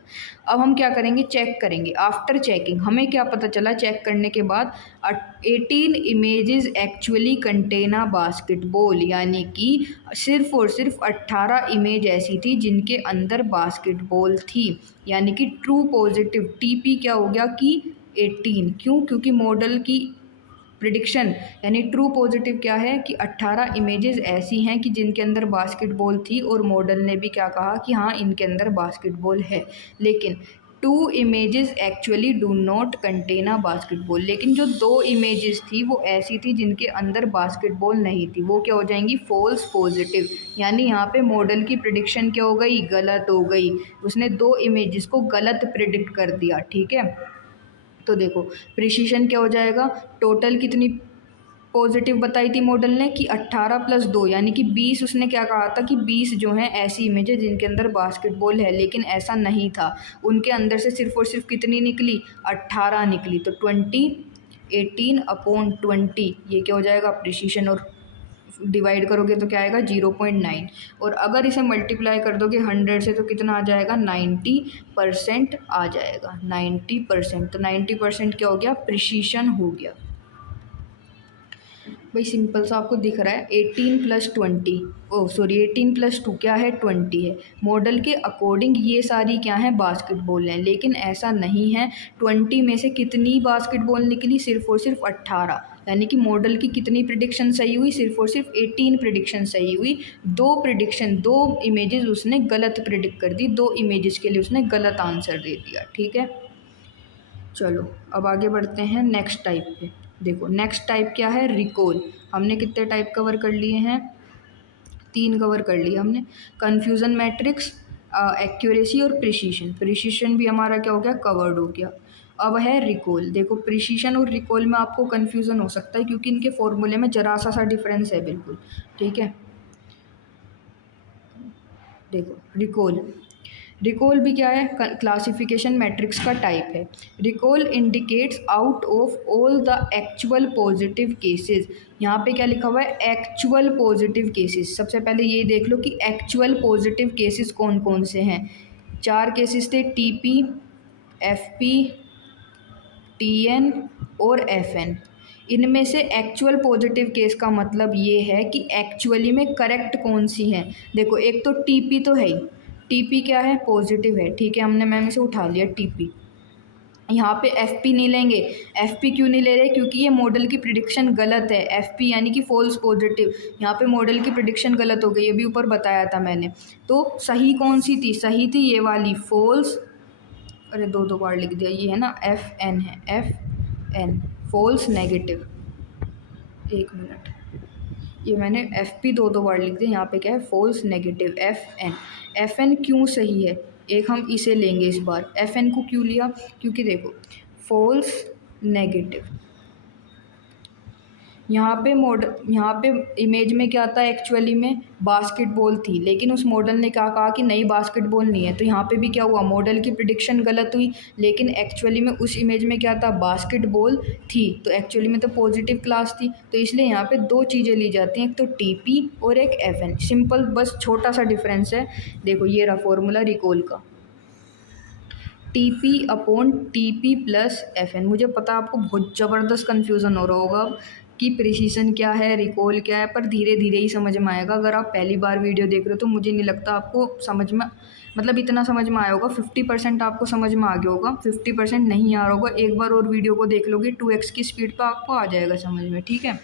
अब हम क्या करेंगे? चेक करेंगे। आफ्टर चेकिंग हमें क्या पता चला? चेक करने के बाद 18 images actually contain a basketball, यानी कि सिर्फ और सिर्फ 18 इमेज ऐसी थी जिनके अंदर बास्केटबॉल थी, यानी कि ट्रू पॉजिटिव। TP क्या हो गया? कि 18। क्यों? क्योंकि मॉडल की प्रिडिक्शन यानी ट्रू पॉजिटिव क्या है? कि 18 इमेजेस ऐसी हैं कि जिनके अंदर बास्केटबॉल थी, और मॉडल ने भी क्या कहा? कि हाँ, इनके अंदर बास्केटबॉल है। लेकिन 2 images actually do not contain a basketball, लेकिन जो 2 इमेजेस थी वो ऐसी थी जिनके अंदर बास्केटबॉल नहीं थी, वो क्या हो जाएंगी? False positive. यानी यहाँ पे मॉडल की प्रिडिक्शन क्या हो गई? गलत हो गई। उसने 2 इमेजेस को गलत प्रिडिक्ट कर दिया। ठीक है, तो देखो प्रिसिशन क्या हो जाएगा? टोटल कितनी पॉजिटिव बताई थी मॉडल ने? कि 18 प्लस 2 यानी कि 20। उसने क्या कहा था? कि 20 जो हैं ऐसी इमेज है जिनके अंदर बास्केटबॉल है, लेकिन ऐसा नहीं था। उनके अंदर से सिर्फ और सिर्फ कितनी निकली? 18 निकली। तो 20, 18/20, ये क्या हो जाएगा? प्रिसिशन। और डिवाइड करोगे तो क्या आएगा? 0.9। और अगर इसे मल्टीप्लाई कर दोगे 100 से तो कितना आ जाएगा? 90% आ जाएगा। 90%, तो 90% क्या हो गया? प्रिसिशन हो गया। भाई सिंपल सा आपको दिख रहा है 18 + 2 क्या है? 20 है। मॉडल के अकॉर्डिंग ये सारी क्या है? बास्केटबॉल हैं, लेकिन ऐसा नहीं है। 20 में से कितनी बास्केटबॉल निकली? सिर्फ और सिर्फ 18। यानी कि मॉडल की कितनी प्रिडिक्शन सही हुई? सिर्फ और सिर्फ 18 प्रिडिक्शन सही हुई। 2 इमेजेस उसने गलत प्रिडिक्ट कर दी, 2 इमेजेस के लिए उसने गलत आंसर दे दिया। ठीक है, चलो अब आगे बढ़ते हैं नेक्स्ट टाइप पे। देखो नेक्स्ट टाइप क्या है? रिकॉल। हमने कितने टाइप कवर कर लिए हैं? 3 कवर कर लिए हमने। कन्फ्यूज़न मैट्रिक्स, एक्यूरेसी और प्रिसिशन। प्रिसिशन भी हमारा क्या हो गया? कवर्ड हो गया। अब है रिकॉल। देखो प्रिसिशन और रिकॉल में आपको कन्फ्यूज़न हो सकता है क्योंकि इनके फॉर्मूले में जरा सा डिफरेंस है बिल्कुल। ठीक है, देखो रिकॉल, रिकॉल भी क्या है? क्लासिफिकेशन मैट्रिक्स का टाइप है। Recall indicates out of all the actual positive cases. यहाँ पे क्या लिखा हुआ है? Actual positive cases. सबसे पहले ये देख लो कि एक्चुअल पॉजिटिव केसेस कौन कौन से हैं। 4 केसेस थे, TP, FP, TN और FN। इनमें से एक्चुअल पॉजिटिव केस का मतलब ये है कि एक्चुअली में करेक्ट कौन सी है। देखो एक तो TP तो है ही, TP क्या है? पॉजिटिव है। ठीक है, हमने मैम इसे उठा लिया TP। यहाँ पे FP नहीं लेंगे। FP क्यों नहीं ले रहे? क्योंकि ये मॉडल की प्रिडिक्शन गलत है। FP यानी कि फॉल्स पॉजिटिव। यहाँ पे मॉडल की प्रिडिक्शन गलत हो गई, ये भी ऊपर बताया था मैंने। तो सही कौन सी थी? सही थी ये वाली, फॉल्स। अरे 2 बार लिख दिया, ये है ना FN है, FN फॉल्स नेगेटिव। 1 मिनट, ये मैंने FP 2 बार लिख दिया, यहाँ पे क्या है? False negative FN। FN क्यों सही है? एक हम इसे लेंगे इस बार। FN को क्यों लिया? क्योंकि देखो फॉल्स नेगेटिव, यहाँ पे इमेज में क्या था, एक्चुअली में बास्केटबॉल थी, लेकिन उस मॉडल ने क्या कहा कि नहीं बास्केटबॉल नहीं है। तो यहाँ पे भी क्या हुआ, मॉडल की प्रिडिक्शन गलत हुई, लेकिन एक्चुअली में उस इमेज में क्या था, बास्केटबॉल थी। तो एक्चुअली में तो पॉजिटिव क्लास थी, तो इसलिए यहाँ पे दो चीज़ें ली जाती हैं, एक तो टीपी और एक एफएन। सिंपल, बस छोटा सा डिफरेंस है। देखो ये रहा फॉर्मूला रिकॉल का, टीपी अपॉन टीपी प्लस एफएन। मुझे पता है आपको बहुत ज़बरदस्त कन्फ्यूज़न हो रहा होगा अब कि प्रिसीशन क्या है, रिकॉल क्या है, पर धीरे धीरे ही समझ में आएगा। अगर आप पहली बार वीडियो देख रहे हो तो मुझे नहीं लगता आपको समझ में, मतलब इतना समझ में आया होगा। 50% आपको समझ में आ गया होगा, 50% नहीं आ रहा होगा। एक बार और वीडियो को देख लोगे 2x की स्पीड पर आपको आ जाएगा समझ में, ठीक है।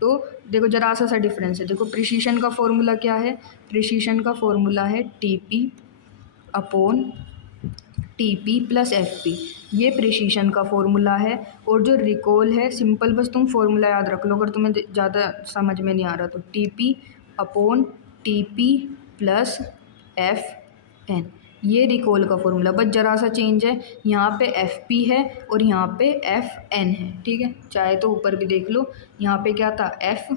तो देखो जरा सा डिफरेंस है। देखो प्रिसीशन का फॉर्मूला क्या है, प्रिसीशन का फॉर्मूला है TP upon TP plus FP, ये प्रिसीशन का फॉर्मूला है। और जो रिकॉल है, सिंपल बस तुम फॉर्मूला याद रख लो अगर तुम्हें ज़्यादा समझ में नहीं आ रहा तो, TP upon TP plus F N, ये रिकॉल का फॉर्मूला। बस जरा सा चेंज है, यहाँ पे एफ पी है और यहाँ पे एफ एन है, ठीक है। चाहे तो ऊपर भी देख लो, यहाँ पे क्या था एफ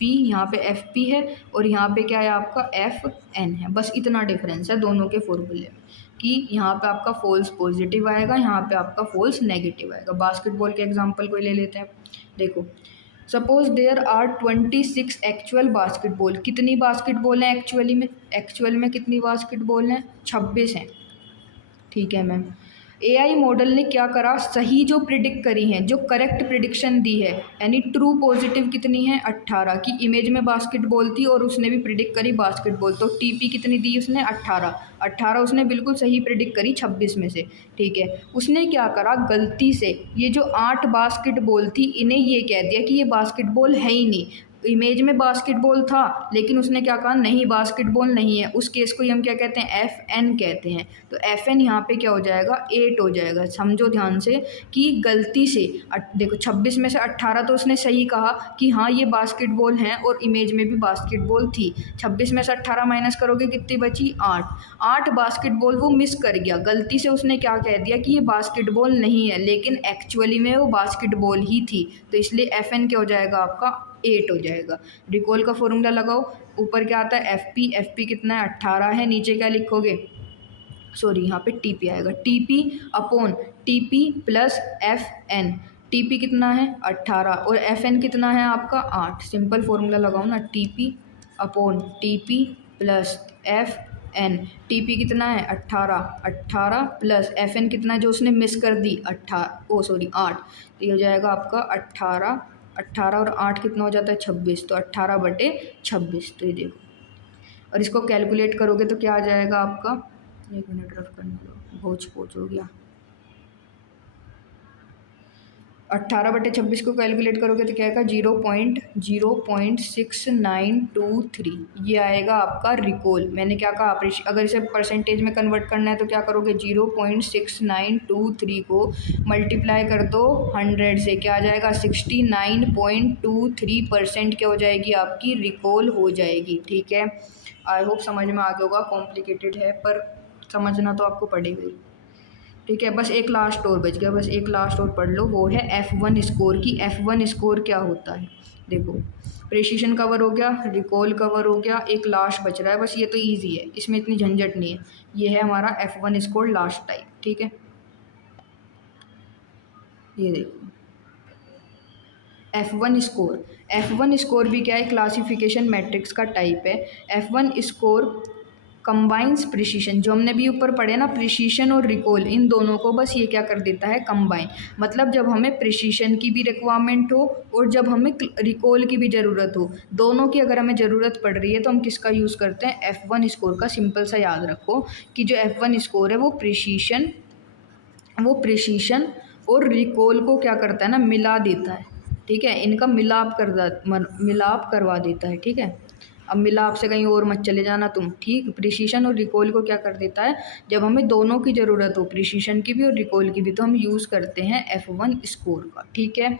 पी, यहाँ पे एफ पी है और यहाँ पे क्या है आपका एफ एन है। बस इतना डिफरेंस है दोनों के फॉर्मूले में, कि यहाँ पे आपका फॉल्स पॉजिटिव आएगा, यहाँ पे आपका फॉल्स नेगेटिव आएगा। बास्केटबॉल के एग्जांपल को ले लेते हैं। देखो suppose there are 26 actual basketball. कितनी बास्केटबॉल हैं एक्चुअली में, एक्चुअल में कितनी बास्केटबॉल हैं, 26 हैं, ठीक है मैम। एआई मॉडल ने क्या करा, सही जो प्रिडिक्ट करी हैं, जो करेक्ट प्रिडिक्शन दी है, यानी ट्रू पॉजिटिव कितनी है 18 की, इमेज में बास्केटबॉल थी और उसने भी प्रिडिक्ट करी बास्केटबॉल। तो टीपी कितनी दी उसने, 18 उसने बिल्कुल सही प्रिडिक्ट करी 26 में से, ठीक है। उसने क्या करा, गलती से ये जो 8 बास्केटबॉल थी इन्हें ये कह दिया कि ये बास्केटबॉल है ही नहीं। इमेज में बास्केटबॉल था लेकिन उसने क्या कहा, नहीं बास्केटबॉल नहीं है। उस केस को ही हम क्या कहते हैं, एफ एन कहते हैं। तो एफ एन यहाँ पे क्या हो जाएगा, 8 हो जाएगा। समझो ध्यान से कि गलती से देखो 26 में से 18 तो उसने सही कहा कि हाँ ये बास्केटबॉल हैं और इमेज में भी बास्केटबॉल थी। 26 में से 18 माइनस करोगे कितनी बची, 8 बास्केटबॉल वो मिस कर गया। गलती से उसने क्या कह दिया कि ये बास्केटबॉल नहीं है, लेकिन एक्चुअली में वो बास्केटबॉल ही थी। तो इसलिए एफ एन क्या हो जाएगा आपका, 8 हो जाएगा। रिकॉल का फॉर्मूला लगाओ, ऊपर क्या आता है एफ पी कितना है 18 है, नीचे क्या लिखोगे, सॉरी यहाँ पे टीपी आएगा, TP upon TP plus F N. TP कितना है 18 और एफ एन कितना है आपका 8। सिंपल फॉर्मूला लगाओ ना, TP upon TP plus F N. TP कितना है 18 प्लस एफ एन कितना है जो उसने मिस कर दी 8। तो ये हो जाएगा आपका 18 और 8 कितना हो जाता है 26, तो 18/26। तो ये देखो, और इसको कैलकुलेट करोगे तो क्या आ जाएगा आपका, 1 मिनट रफ करने लो, भोज हो गया। 18/26 को कैलकुलेट करोगे तो क्या आएगा, 0.6923, ये आएगा आपका रिकॉल। मैंने क्या कहा, अगर इसे परसेंटेज में कन्वर्ट करना है तो क्या करोगे, 0.6923 को मल्टीप्लाई कर दो 100 से, क्या आ जाएगा 69.23% क्या हो जाएगी आपकी, रिकॉल हो जाएगी, ठीक है। आई होप समझ में आ गया होगा, कॉम्प्लिकेटेड है पर समझना तो आपको पड़ेगा ही, ठीक है। बस एक लास्ट और बच गया, बस एक लास्ट और पढ़ लो, वो है F1 स्कोर की। F1 स्कोर क्या होता है, देखो प्रिसीशन कवर हो गया, रिकॉल कवर हो गया, एक लास्ट बच रहा है, बस ये तो इजी है, इसमें इतनी झंझट नहीं है। ये है हमारा F1 स्कोर लास्ट टाइप, ठीक है। ये देखो F1 स्कोर भी क्या है, क्लासिफिकेशन मैट्रिक्स का टाइप है। F1 स्कोर कंबाइंस प्रिसीशन, जो हमने भी ऊपर पढ़े ना, प्रिसीशन और रिकॉल, इन दोनों को बस ये क्या कर देता है, कंबाइन। मतलब जब हमें प्रिसीशन की भी रिक्वायरमेंट हो और जब हमें रिकॉल की भी ज़रूरत हो, दोनों की अगर हमें ज़रूरत पड़ रही है तो हम किसका यूज़ करते हैं, F1 स्कोर का। सिंपल सा याद रखो कि जो F1 स्कोर है वो प्रिसीशन और रिकॉल को क्या करता है ना, मिला देता है, ठीक है। इनका मिलाप करवा देता है, ठीक है। अब मिलाप से कहीं और मत चले जाना तुम, ठीक। प्रिसीशन और रिकॉल को क्या कर देता है, जब हमें दोनों की ज़रूरत हो, प्रिसीशन की भी और रिकॉल की भी, तो हम यूज़ करते हैं F1 स्कोर का, ठीक है।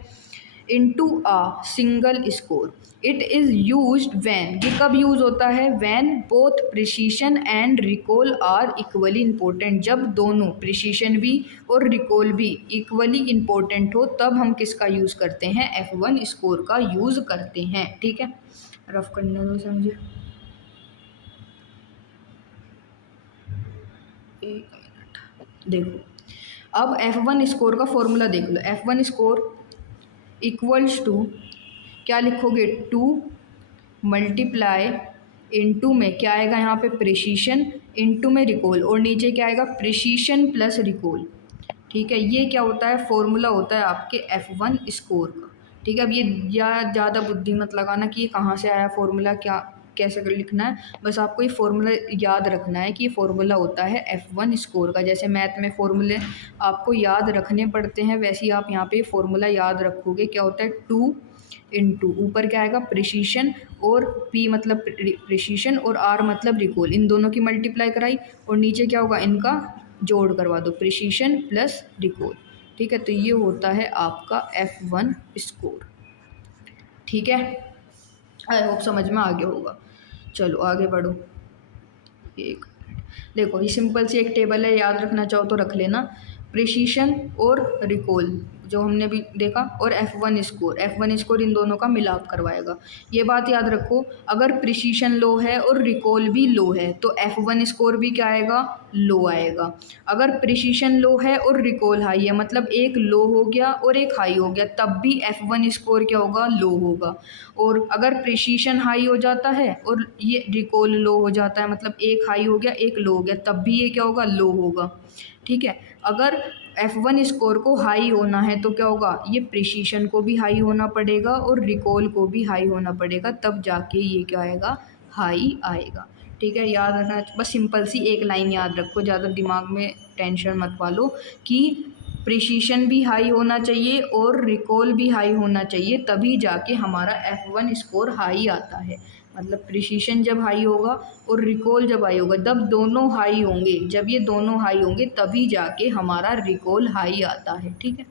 into a single score. It is used when, ये कब यूज़ होता है, when both precision and recall are equally important, जब दोनों precision भी और recall भी equally important हो तब हम किसका यूज़ करते हैं, F1 स्कोर का यूज़ करते हैं। ठीक है, रफ करने दो समझे, एक मिनट देखो। अब F1 स्कोर का फॉर्मूला देख लो। F1 स्कोर इक्वल्स टू क्या लिखोगे, 2 मल्टीप्लाई इनटू में क्या आएगा यहाँ पे प्रिसीशन, इनटू में रिकॉल, और नीचे क्या आएगा प्रिसीशन प्लस रिकॉल। ठीक है, ये क्या होता है, फॉर्मूला होता है आपके F1 स्कोर का। ठीक है, अब ये ज़्यादा बुद्धि मत लगाना कि ये कहाँ से आया फॉर्मूला, क्या कैसे कर लिखना है, बस आपको ये फॉर्मूला याद रखना है कि ये फॉर्मूला होता है F1 स्कोर का। जैसे मैथ में फॉर्मूले आपको याद रखने पड़ते हैं, वैसे ही आप यहाँ पे फॉर्मूला याद रखोगे। क्या होता है, 2 इंटू ऊपर क्या आएगा प्रिसीशन, और P मतलब प्रिसीशन और R मतलब रिकॉल, इन दोनों की मल्टीप्लाई कराई, और नीचे क्या होगा, इनका जोड़ करवा दो, प्रिसीशन प्लस रिकॉल। ठीक है, तो ये होता है आपका F1 स्कोर। ठीक है, आई होप समझ में आ गया होगा। चलो आगे बढ़ो, एक देखो ये सिंपल सी एक टेबल है, याद रखना चाहो तो रख लेना, प्रिसीशन और रिकॉल जो हमने भी देखा, और F1 score, F1 score in दोनों का मिलाप करवाएगा। ये बात याद रखो, अगर प्रिसीशन लो है और रिकॉल भी लो है तो F1 स्कोर भी क्या आएगा, लो आएगा। अगर प्रिसीशन लो है और रिकॉल हाई है, मतलब एक लो हो गया और एक हाई हो गया, तब भी F1 स्कोर क्या होगा, लो होगा। और अगर प्रिसीशन हाई हो जाता है और ये रिकॉल लो हो जाता है, मतलब एक हाई हो गया एक लो हो गया, तब भी ये क्या होगा, लो होगा। ठीक है, अगर F1 स्कोर को हाई होना है तो क्या होगा, ये प्रिसीशन को भी हाई होना पड़ेगा और रिकॉल को भी हाई होना पड़ेगा, तब जाके ये क्या आएगा, हाई आएगा। ठीक है, याद रखना, बस सिंपल सी एक लाइन याद रखो, ज़्यादा दिमाग में टेंशन मत पालो, कि प्रिसीशन भी हाई होना चाहिए और रिकॉल भी हाई होना चाहिए, तभी जाके हमारा F1 स्कोर हाई आता है। मतलब प्रिसीशन जब हाई होगा और रिकॉल जब हाई होगा, जब दोनों हाई होंगे, जब ये दोनों हाई होंगे तभी जाके हमारा रिकॉल हाई आता है। ठीक है,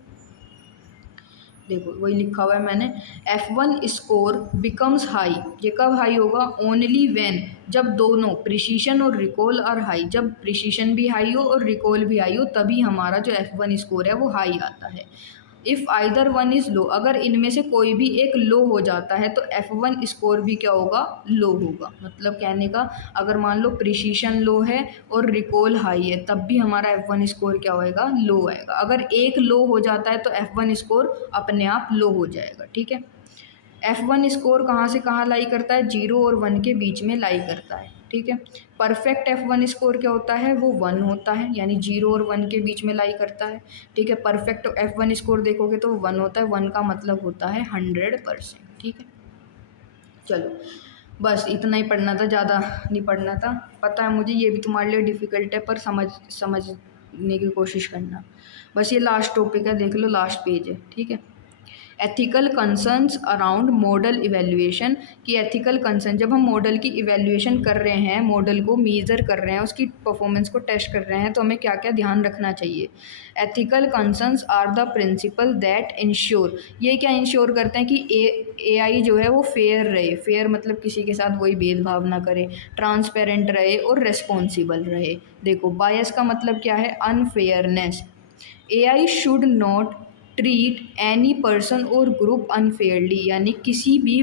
देखो वही लिखा हुआ है मैंने, F1 स्कोर बिकम्स हाई, ये कब हाई होगा, ओनली व्हेन, जब दोनों प्रिसीशन और रिकॉल आर हाई, जब प्रिसीशन भी हाई हो और रिकॉल भी हाई हो, तभी हमारा जो F1 स्कोर है वो हाई आता है। If either one is low, अगर इनमें से कोई भी एक लो हो जाता है तो F1 स्कोर भी क्या होगा, लो होगा। मतलब कहने का, अगर मान लो प्रिसीशन लो है और रिकॉल हाई है, तब भी हमारा F1 स्कोर क्या होएगा, लो आएगा। अगर एक लो हो जाता है तो F1 स्कोर अपने आप लो हो जाएगा। ठीक है, F1 स्कोर कहाँ से कहाँ लाई करता है, 0 और 1 के बीच में लाई करता है। ठीक है, परफेक्ट F1 स्कोर क्या होता है, वो 1 होता है, यानी 0 और 1 के बीच में लाई करता है। ठीक है, परफेक्ट F1 स्कोर देखोगे तो 1 होता है, 1 का मतलब होता है 100%। ठीक है, चलो बस इतना ही पढ़ना था, ज़्यादा नहीं पढ़ना था। पता है मुझे ये भी तुम्हारे लिए डिफ़िकल्ट है, पर समझने की कोशिश करना। बस ये लास्ट टॉपिक है, देख लो लास्ट पेज है। ठीक है, ethical concerns around model evaluation, कि एथिकल कंसर्न, जब हम मॉडल की इवैल्यूएशन कर रहे हैं, मॉडल को मेज़र कर रहे हैं, उसकी परफॉर्मेंस को टेस्ट कर रहे हैं, तो हमें क्या क्या ध्यान रखना चाहिए। Ethical concerns are the principle that ensure, ये क्या इंश्योर करते हैं कि AI जो है वो फेयर रहे, फेयर मतलब किसी के साथ वही भेदभाव ना करे, ट्रांसपेरेंट रहे और रेस्पॉन्सिबल रहे। देखो बायस का मतलब क्या है, unfairness. AI should not treat any person और ग्रुप अनफेयरली, यानी किसी भी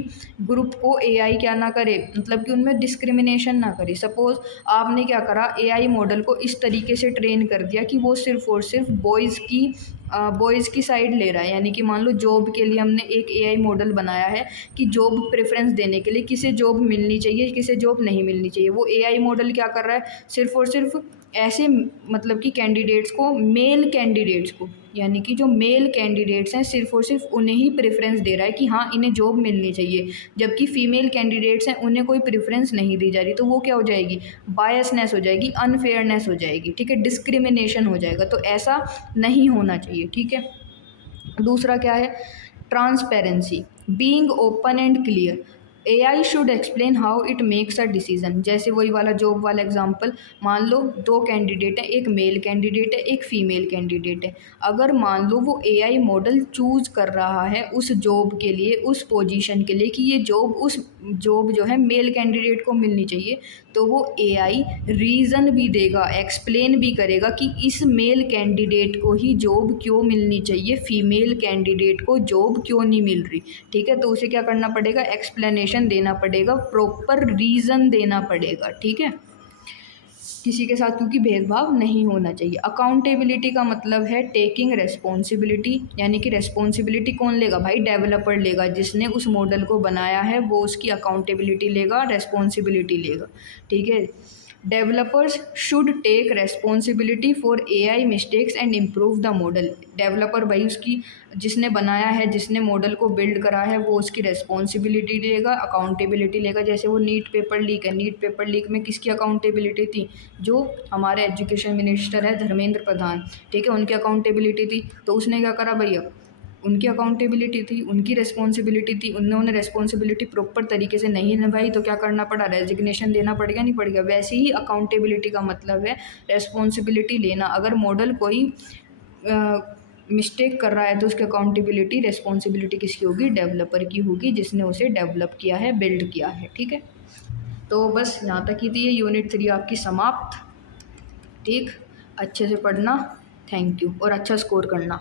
ग्रुप को AI क्या ना करे, मतलब कि उनमें डिस्क्रिमिनेशन ना करे। सपोज़ आपने क्या करा, AI मॉडल को इस तरीके से ट्रेन कर दिया कि वो सिर्फ और सिर्फ बॉयज़ की साइड ले रहा है, यानी कि मान लो जॉब के लिए हमने एक AI मॉडल बनाया है कि जॉब प्रेफरेंस देने के लिए किसे जॉब मिलनी चाहिए, किसे जॉब नहीं मिलनी चाहिए। वो AI मॉडल क्या कर रहा है, सिर्फ और सिर्फ ऐसे मतलब कि कैंडिडेट्स को, मेल कैंडिडेट्स को, यानी कि जो मेल कैंडिडेट्स हैं सिर्फ और सिर्फ उन्हें ही प्रेफरेंस दे रहा है कि हाँ इन्हें जॉब मिलनी चाहिए, जबकि फ़ीमेल कैंडिडेट्स हैं उन्हें कोई प्रेफरेंस नहीं दी जा रही। तो वो क्या हो जाएगी, बायसनेस हो जाएगी, अनफेयरनेस हो जाएगी। ठीक है, डिस्क्रिमिनेशन हो जाएगा, तो ऐसा नहीं होना चाहिए। ठीक है, दूसरा क्या है, transparency, being open and clear. AI should explain how it makes a decision. जैसे वही वाला जॉब वाला एग्जांपल, मान लो दो कैंडिडेट है, एक मेल कैंडिडेट है एक फीमेल कैंडिडेट है। अगर मान लो वो AI मॉडल चूज कर रहा है उस जॉब के लिए, उस पोजीशन के लिए कि ये जॉब, उस जॉब जो है मेल कैंडिडेट को मिलनी चाहिए, तो वो AI रीज़न भी देगा, एक्सप्लेन भी करेगा कि इस मेल कैंडिडेट को ही जॉब क्यों मिलनी चाहिए, फीमेल कैंडिडेट को जॉब क्यों नहीं मिल रही। ठीक है, तो उसे क्या करना पड़ेगा, एक्सप्लेनेशन देना पड़ेगा, प्रॉपर रीज़न देना पड़ेगा। ठीक है, किसी के साथ क्योंकि भेदभाव नहीं होना चाहिए। अकाउंटेबिलिटी का मतलब है टेकिंग रेस्पॉन्सिबिलिटी, यानी कि रेस्पॉन्सिबिलिटी कौन लेगा भाई, डेवलपर लेगा, जिसने उस मॉडल को बनाया है वो उसकी अकाउंटेबिलिटी लेगा, रेस्पॉन्सिबिलिटी लेगा। ठीक है, developers should take responsibility for AI mistakes and improve the model. Developer भाई उसकी, जिसने बनाया है, जिसने मॉडल को बिल्ड करा है, वो उसकी रेस्पॉन्सिबिलिटी लेगा, अकाउंटेबिलिटी लेगा। जैसे वो नीट पेपर लीक है, नीट पेपर लीक में किसकी अकाउंटेबिलिटी थी, जो हमारे एजुकेशन मिनिस्टर है धर्मेंद्र प्रधान। ठीक है, उनकी अकाउंटेबिलिटी थी, तो उसने क्या करा भैया, उनकी अकाउंटेबिलिटी थी, उनकी रिस्पॉन्सिबिलिटी थी, उन्होंने रिस्पॉन्सिबिलिटी प्रॉपर तरीके से नहीं निभाई तो क्या करना पड़ा, रेजिग्नेशन देना पड़ेगा नहीं पड़ेगा। वैसे ही अकाउंटेबिलिटी का मतलब है रिस्पॉन्सिबिलिटी लेना। अगर मॉडल कोई मिस्टेक कर रहा है तो उसकी अकाउंटेबिलिटी, रिस्पॉन्सिबिलिटी किसकी होगी, डेवलपर की होगी, जिसने उसे डेवलप किया है, बिल्ड किया है। ठीक है, तो बस यहाँ तक ही थी ये यूनिट 3 आपकी समाप्त। ठीक, अच्छे से पढ़ना, थैंक यू, और अच्छा स्कोर करना।